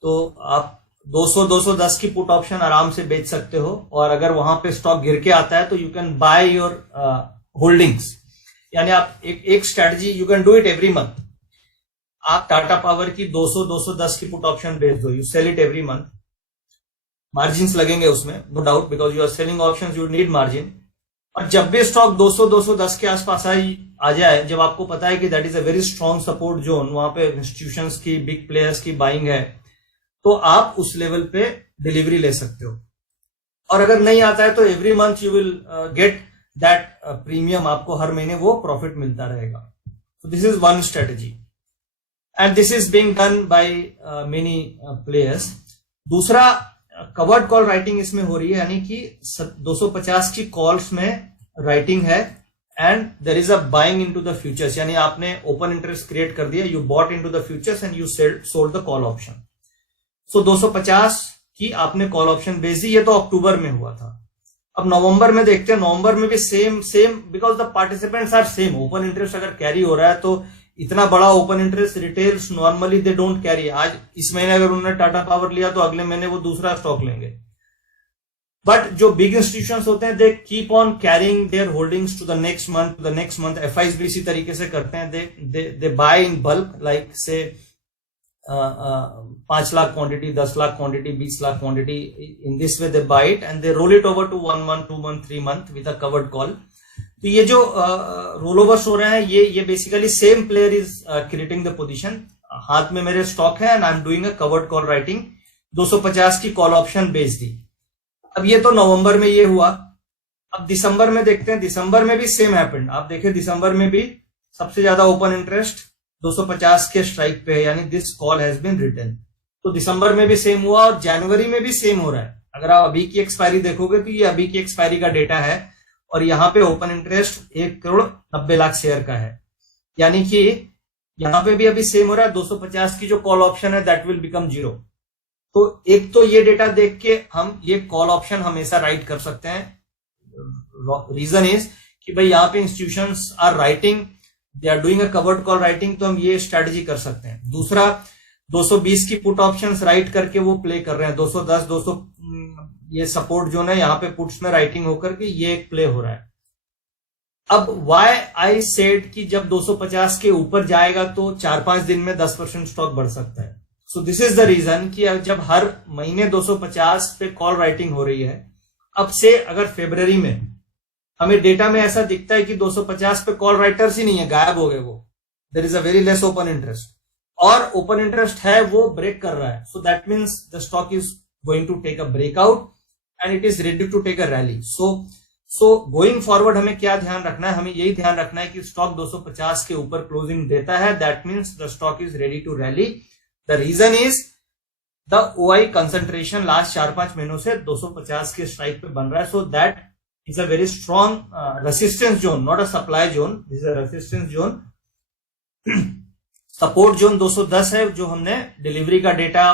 तो आप 200-210 की पुट ऑप्शन आराम से बेच सकते हो, और अगर वहां पे स्टॉक गिर के आता है तो you can by your holdings. यानी आप एक strategy, you can do it every month. आप टाटा पावर की 200-210 की पुट ऑप्शन बेच दो, you sell it every month. Margin लगेंगे उसमें, no doubt, because you are selling options, you need margin, और जब भी स्टॉक 200-210 के आसपास आ जाए, जब आपको पता है कि that is a very strong support zone, वहां पे इंस्टीट्यूशंस की, बिग प्लेयर्स की बाइंग है, तो आप उस लेवल पे डिलीवरी ले सकते हो। और अगर नहीं आता है तो every month you will get that premium, आपको हर महीने वो प्रॉफिट मिलता रहेगा। So this is one strategy and this is being done by many players. दूसरा, कवर्ड कॉल राइटिंग इसमें हो रही है, यानी कि 250 की कॉल्स में राइटिंग है and there is a buying into the futures, यानी आपने ओपन इंटरेस्ट क्रिएट कर दिया, you bought into the futures and you sold the call option. So 250 की आपने कॉल ऑप्शन बेच दी, ये तो अक्टूबर में हुआ था। अब नवंबर में देखते हैं, नवंबर में भी same because the participants are same. Open interest अगर कैरी हो रहा है तो इतना बड़ा open interest retails normally they don't carry. आज इस महीने अगर उन्होंने टाटा पावर लिया तो अगले महीने वो दूसरा स्टॉक लेंगे। बट जो बिग इंस्टीट्यूशंस होते हैं, they keep on carrying their holdings to the next month. FIs भी इसी तरीके से करते हैं, they buy in bulk, like say 5 lakh quantity, 10 lakh quantity, 20 lakh quantity. In this way they buy it and they roll it over to 1 month, 2 month, 3 month with a covered call. तो ये जो रोल ओवर्स हो रहे हैं, ये basically same player is creating the position. हाथ में मेरे स्टॉक है and I am doing a covered call writing, 250 की कॉल ऑप्शन बेच दी। अब ये तो नवंबर में ये हुआ। अब दिसंबर में देखते हैं, दिसंबर में भी सेम हैपेंड। आप देखें दिसंबर में भी सबसे ज्यादा ओपन इंटरेस्ट 250 के स्ट्राइक पे है, यानी this call has been written. तो दिसंबर में भी सेम हुआ और जनवरी में भी सेम हो रहा है। अगर आप अभी की एक्सपायरी देखोगे तो ये अभी की एक्सपायरी का डेटा है और यहाँ पे ओपन इंटरेस्ट 1,90,00,000 शेयर का है, यानी कि यहाँ पे भी अभी सेम हो रहा है। 250 की जो कॉल ऑप्शन है दैट विल बिकम 0। तो एक तो ये डेटा देख के हम ये कॉल ऑप्शन हमेशा राइट कर सकते हैं। रीजन इज कि भाई यहाँ पे institutions are writing, they are doing a covered call writing, तो हम ये स्ट्रेटजी कर सकते हैं। दूसरा, 220 की पुट ऑप्शंस राइट करके वो प्ले कर रहे हैं। 210, 200 ये सपोर्ट जोन है, यहाँ पे पुट्स में राइटिंग होकर के ये एक प्ले हो रहा है। अब वाई आई सेड कि जब 250 के ऊपर जाएगा तो 4-5 दिन में 10% स्टॉक बढ़ सकता है। So this is the reason कि जब हर महीने 250 पे कॉल राइटिंग हो रही है, अब से अगर फरवरी में हमें डेटा में ऐसा दिखता है कि 250 पे कॉल राइटर्स ही नहीं है, गायब हो गए वो, there is a very less open interest, और ओपन इंटरेस्ट है वो ब्रेक कर रहा है, so that means the stock is going to take a breakout and it is ready to take a rally. So going forward हमें क्या ध्यान रखना है? हमें यही ध्यान रखना है कि स्टॉक 250 के ऊपर क्लोजिंग देता है, that means the stock is ready to rally. The reason is the OI concentration last 4-5 महीनों से 250 के स्ट्राइक पे बन रहा है, so that is a very strong resistance zone, not a supply zone. This is a resistance zone. Support zone 210 है, जो हमने डिलीवरी का डेटा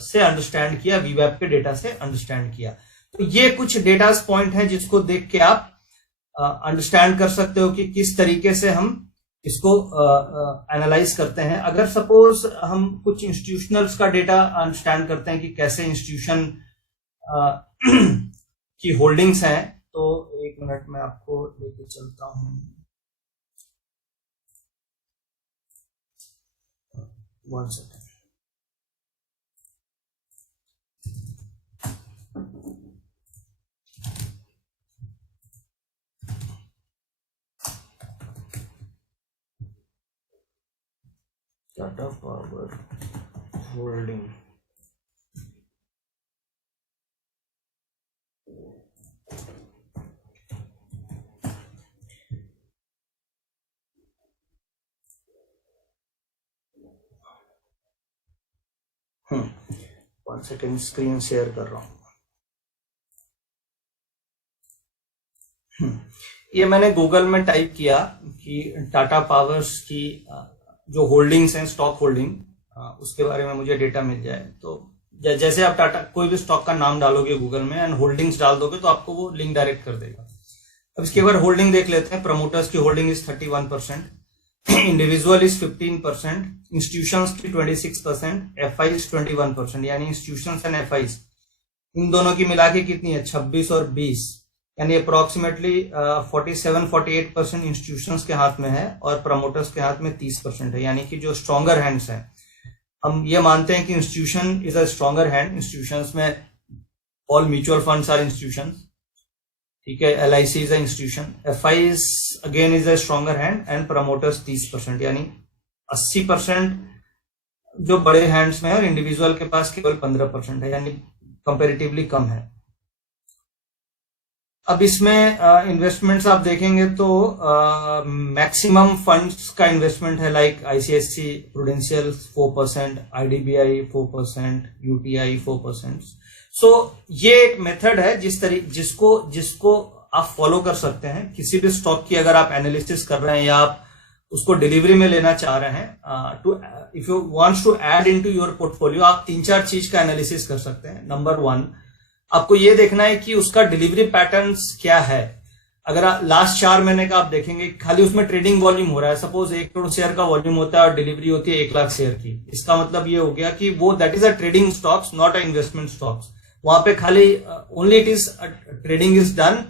से अंडरस्टैंड किया, वीवैप के डेटा से अंडरस्टैंड किया। तो ये कुछ डेटा पॉइंट हैं जिसको देख के आप अंडरस्टैंड कर सकते हो कि किस तरीके से हम इसको एनालाइज करते हैं। अगर सपोज हम कुछ इंस्टीट्यूशनल्स का डेटा अंडरस्टैंड करते हैं कि कैसे इंस्टीट्यूशन की होल्डिंग्स हैं, तो 1 मिनट में आपको लेके चलता हूं। 1 second. Tata power holding, one second, screen share कर रहा हूं। ये मैंने गूगल में टाइप किया कि टाटा पावर्स की जो होल्डिंग्स हैं, स्टॉक होल्डिंग, उसके बारे में मुझे डेटा मिल जाए। तो जैसे आप टाटा कोई भी स्टॉक का नाम डालोगे गूगल में एंड होल्डिंग्स डाल दोगे तो आपको वो लिंक डायरेक्ट कर देगा। अब इसके बाद होल्डिंग देख लेते हैं। प्रमोटर्स की holding is 31%, individual is 15%, institutions की 26%, एफआईज 21%, यानी इंस्टीट्यूशंस एंड एफआईज इन दोनों की मिला के कितनी है? 26 और 20, यानी अप्रोक्सीमेटली 47-48% इंस्टीट्यूशंस के हाथ में है और प्रमोटर्स के हाथ में 30% है, यानी कि जो स्ट्रॉन्गर हैंड्स हैं। हम ये मानते हैं कि institution is a stronger hand. Institutions में all mutual funds are institutions, ठीक है, LIC is a institution, FIs again is a stronger hand and promoters 30%, यानी 80% जो बड़े हैंड्स में है और इंडिविजुअल के पास केवल 15% है, यानी कंपेरेटिवली कम है। अब इसमें इन्वेस्टमेंट्स आप देखेंगे तो मैक्सिमम फंड्स का इन्वेस्टमेंट है like ICICI prudential 4%, IDBI 4%, UTI 4%। सो ये एक मेथड है जिसको आप फॉलो कर सकते हैं। किसी भी स्टॉक की अगर आप एनालिसिस कर रहे हैं या आप उसको डिलीवरी में लेना चाह रहे हैं, if you wants to add into your portfolio, आप 3-4 चीज का एनालिसिस कर सकते हैं। नंबर 1, आपको ये देखना है कि उसका डिलीवरी पैटर्न्स क्या है। अगर लास्ट 4 महीने का आप देखेंगे, खाली उसमें ट्रेडिंग वॉल्यूम हो रहा है, सपोज 1 करोड़ शेयर का वॉल्यूम होता है और डिलीवरी होती है 1 लाख शेयर की, इसका मतलब ये हो गया कि वो that is a trading stocks, not a investment stocks. वहां पे खाली only it is trading is done,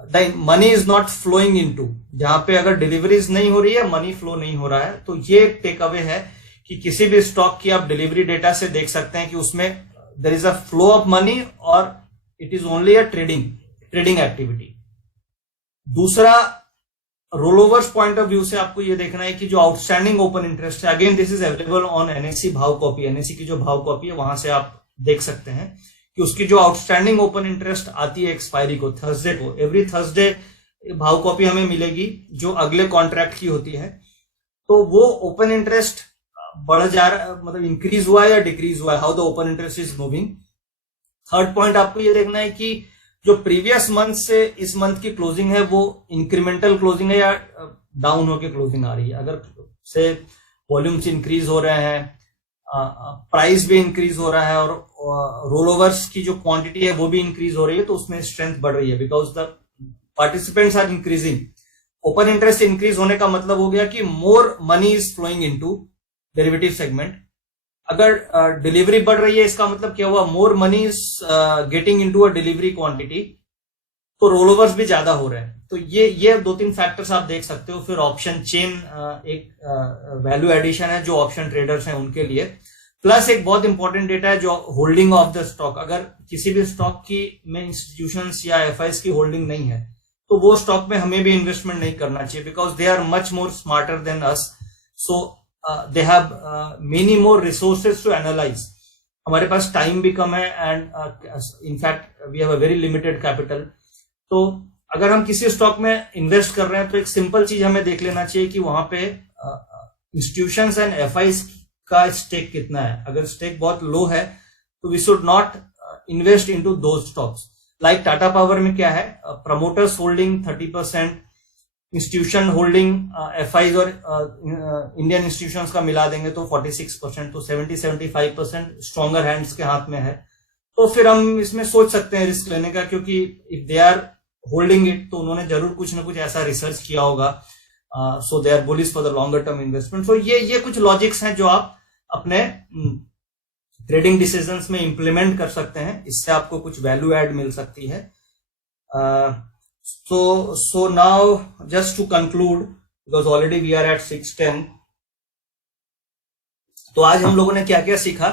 the money is not flowing into, जहां पे अगर डिलीवरीज नहीं हो रही है, मनी फ्लो नहीं हो रहा है। तो ये टेक अवे है कि किसी भी स्टॉक की आप डिलीवरी डेटा से देख सकते हैं कि उसमें there is a flow of money और it is only a trading activity. दूसरा, रोलोवर्स पॉइंट ऑफ व्यू से आपको ये देखना है कि जो आउटस्टैंडिंग ओपन इंटरेस्ट है, again this is available on NSE भाव कॉपी, NSE की जो भाव कॉपी है वहां से आप देख सकते हैं कि उसकी जो आउटस्टैंडिंग ओपन इंटरेस्ट आती है एक्सपायरी को, थर्सडे को, एवरी थर्सडे भाव कॉपी हमें मिलेगी जो अगले कॉन्ट्रैक्ट की होती है। तो वो ओपन इंटरेस्ट बढ़ जा रहा है, मतलब इंक्रीज हुआ है या डिक्रीज हुआ है, how the open interest is moving. Third point आपको ये देखना है कि जो प्रीवियस मंथ से इस मंथ की क्लोजिंग है वो इंक्रीमेंटल क्लोजिंग है या डाउन होकर क्लोजिंग आ रही है। अगर से वॉल्यूम्स इंक्रीज हो रहे हैं, प्राइस भी इंक्रीज हो रहा है और रोलोवर्स की जो क्वांटिटी है वो भी इंक्रीज हो रही है, तो उसमें स्ट्रेंथ बढ़ रही है because the participants are increasing. Open interest increase होने का मतलब हो गया कि more money is flowing into derivative segment. अगर डिलीवरी बढ़ रही है, इसका मतलब क्या हुआ, more money is getting into a delivery quantity, तो रोलोवर्स भी ज्यादा हो रहे हैं। तो ये 2-3 फैक्टर्स आप देख सकते हो। फिर ऑप्शन चेन एक वैल्यू एडिशन है जो ऑप्शन ट्रेडर्स हैं उनके लिए, प्लस एक बहुत इंपॉर्टेंट डेटा है जो होल्डिंग ऑफ द स्टॉक। अगर किसी भी स्टॉक की में इंस्टीट्यूशंस या FIs की होल्डिंग नहीं है तो वो स्टॉक में हमें भी इन्वेस्टमेंट नहीं करना चाहिए, because they are much more smarter than us, so they have many more resources to analyse. हमारे पास टाइम भी कम है and in fact we have a very limited capital. तो अगर हम किसी स्टॉक में इन्वेस्ट कर रहे हैं तो एक सिंपल चीज हमें देख लेना चाहिए कि वहां पे इंस्टीट्यूशंस एंड FIs का स्टेक कितना है। अगर स्टेक बहुत लो है तो we should not invest into those stocks. Like Tata power में क्या है, promoters holding 30%, institution holding FIs और इंडियन इंस्टीट्यूशंस का मिला देंगे तो 46%, तो 70-75% स्ट्रॉन्गर हैंड्स के हाथ में है। तो फिर हम इसमें सोच सकते हैं रिस्क लेने का, क्योंकि if they are holding it तो उन्होंने जरूर कुछ ना कुछ ऐसा रिसर्च किया होगा, so they are bullish for the longer term investment. So ये कुछ लॉजिक्स हैं जो आप अपने ट्रेडिंग डिसीजंस में इंप्लीमेंट कर सकते हैं, इससे आपको कुछ वैल्यू ऐड मिल सकती है। So now just to conclude, because already we are at 6:10, तो आज हम लोगों ने क्या क्या सीखा।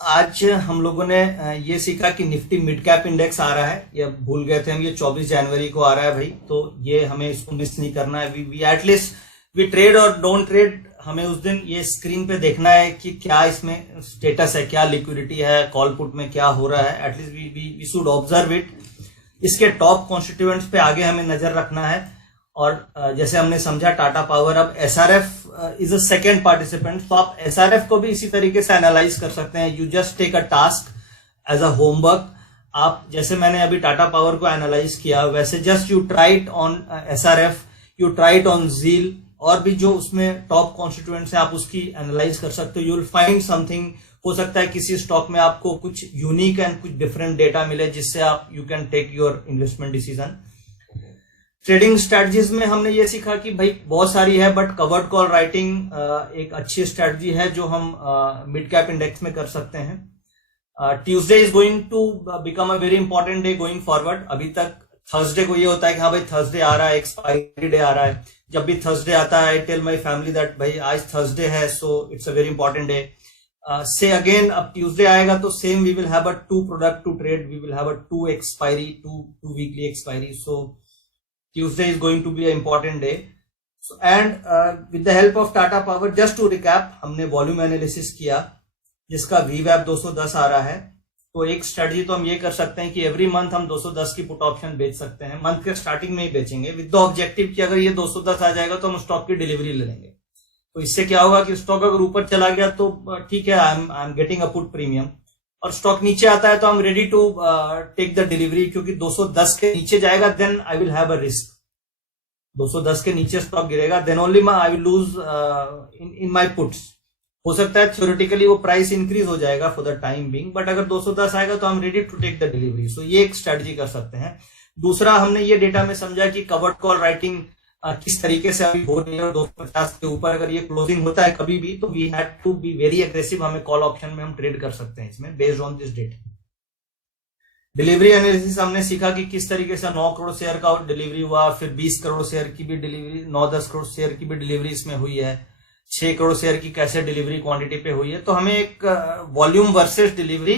आज हम लोगों ने ये सीखा कि निफ्टी मिड कैप इंडेक्स आ रहा है, ये भूल गए थे हम, ये 24 जनवरी को आ रहा है भाई, तो ये हमें इसको मिस नहीं करना है। वी एटलीस्ट वी ट्रेड और डोंट ट्रेड, हमें उस दिन ये स्क्रीन पे देखना है कि क्या इसमें स्टेटस है, क्या लिक्विडिटी है, कॉल पुट में क्या हो रहा है। At least we should observe it. इसके टॉप कॉन्स्टिट्यूएंट्स पे आगे हमें नजर रखना है। और जैसे हमने समझा टाटा पावर अब SRF is a second participant, तो आप SRF को भी इसी तरीके से एनालाइज कर सकते हैं। You just take a task as a homework. आप जैसे मैंने अभी टाटा पावर को एनालाइज किया, वैसे just you try it on SRF, you try it on ZEAL, और भी जो उसमें टॉप कॉन्स्टिट्यूएंट्स है आप उसकी एनालाइज कर सकते हो। You will find something. हो सकता है किसी स्टॉक में आपको कुछ यूनिक एंड कुछ डिफरेंट डेटा मिले जिससे आप you can take your investment decision. Trading strategies में हमने ये सीखा कि भाई बहुत सारी है, बट कवर्ड कॉल राइटिंग एक अच्छी स्ट्रेटजी है जो हम मिड कैप इंडेक्स में कर सकते हैं। Tuesday is going to become a very important day going forward. अभी तक थर्सडे को ये होता है कि हाँ भाई थर्सडे आ रहा है, एक्सपायरी डे आ रहा है। जब भी थर्सडे आता है I tell my family that भाई आज थर्सडे है, so it's a very important day. Say again अब ट्यूसडे आएगा तो same we will have a 2 product to trade, we will have a 2 expiry, 2 weekly expiry. So Tuesday is going to be a important day. And with the help of Tata power, just to recap, हमने वॉल्यूम एनालिसिस किया जिसका VWAP 210 आ रहा है. तो एक स्ट्रेटजी तो हम ये कर सकते हैं कि एवरी मंथ हम 210 की पुट ऑप्शन बेच सकते हैं. मंथ के स्टार्टिंग में ही बेचेंगे विद द ऑब्जेक्टिव कि अगर ये 210 आ जाएगा तो हम स्टॉक की डिलीवरी ले लेंगे. तो इससे क्या होगा कि स्टॉक अगर ऊपर चला गया तो ठीक है, I am getting a put premium, और स्टॉक नीचे आता है तो I am ready to take the delivery, क्योंकि 210 के नीचे जाएगा then I will have a risk. 210 के नीचे स्टॉक गिरेगा then only I will lose in my puts. हो सकता है थ्योरेटिकली वो प्राइस इंक्रीज हो जाएगा for the time being, but अगर 210 आएगा तो I am ready to take the delivery. So ये एक स्ट्रेटजी कर सकते हैं. दूसरा, हमने ये डेटा में समझा कि कवर्ड कॉल राइटिंग किस तरीके से अभी हो रही है. 250 के ऊपर अगर ये क्लोजिंग होता है कभी भी तो we had to be very aggressive. हमें कॉल ऑप्शन में हम ट्रेड कर सकते हैं इसमें based on this data. Delivery analysis हमने सीखा कि किस तरीके से 9 करोड़ शेयर का डिलीवरी हुआ, फिर 20 करोड़ शेयर की भी डिलीवरी, 9-10 करोड़ शेयर की भी डिलीवरी इसमें हुई है, 6 करोड़ शेयर की कैसे डिलीवरी क्वांटिटी पे हुई है. तो हमें एक volume versus delivery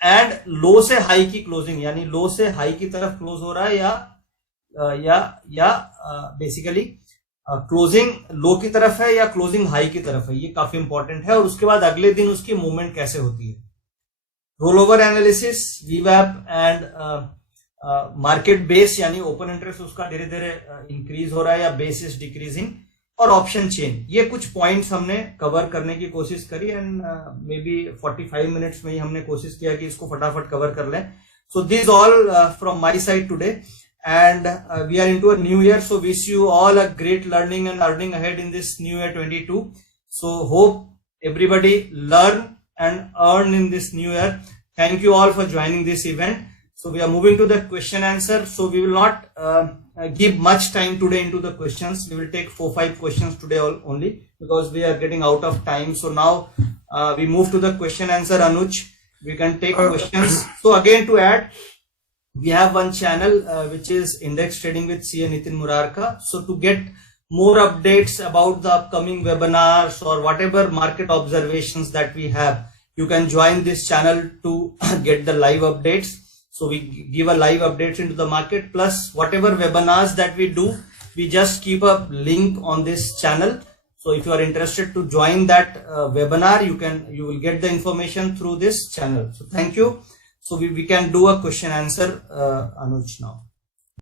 and low से हाई की क्लोजिंग, यानी लो से हाई की तरफ क्लोज हो रहा है या बेसिकली क्लोजिंग लो की तरफ है या क्लोजिंग हाई की तरफ है, ये काफी इंपॉर्टेंट है. और उसके बाद अगले दिन उसकी मूवमेंट कैसे होती है. Roll over analysis, VWAP and market base, यानी ओपन इंटरेस्ट उसका धीरे धीरे इंक्रीज हो रहा है या बेस इज डिक्रीजिंग, और ऑप्शन चेन. ये कुछ पॉइंट्स हमने कवर करने की कोशिश करी एंड मे बी 45 मिनट्स में ही हमने कोशिश किया कि इसको फटाफट कवर कर लें. So this all from my side today, and we are into a new year, so wish you all a great learning and earning ahead in this new year 22. So hope everybody learn and earn in this new year. Thank you all for joining this event. So we are moving to the question answer. So we will not give much time today into the questions. We will take 4-5 questions today only because we are getting out of time. So now we move to the question answer. Anuj, we can take questions. So again, to add, we have one channel which is Index Trading with CA Nitin Murarka. So to get more updates about the upcoming webinars or whatever market observations that we have, you can join this channel to get the live updates. So we give a live updates into the market, plus whatever webinars that we do, we just keep a link on this channel. So if you are interested to join that webinar, you will get the information through this channel. So thank you. So we can do a question answer, Anuj, now.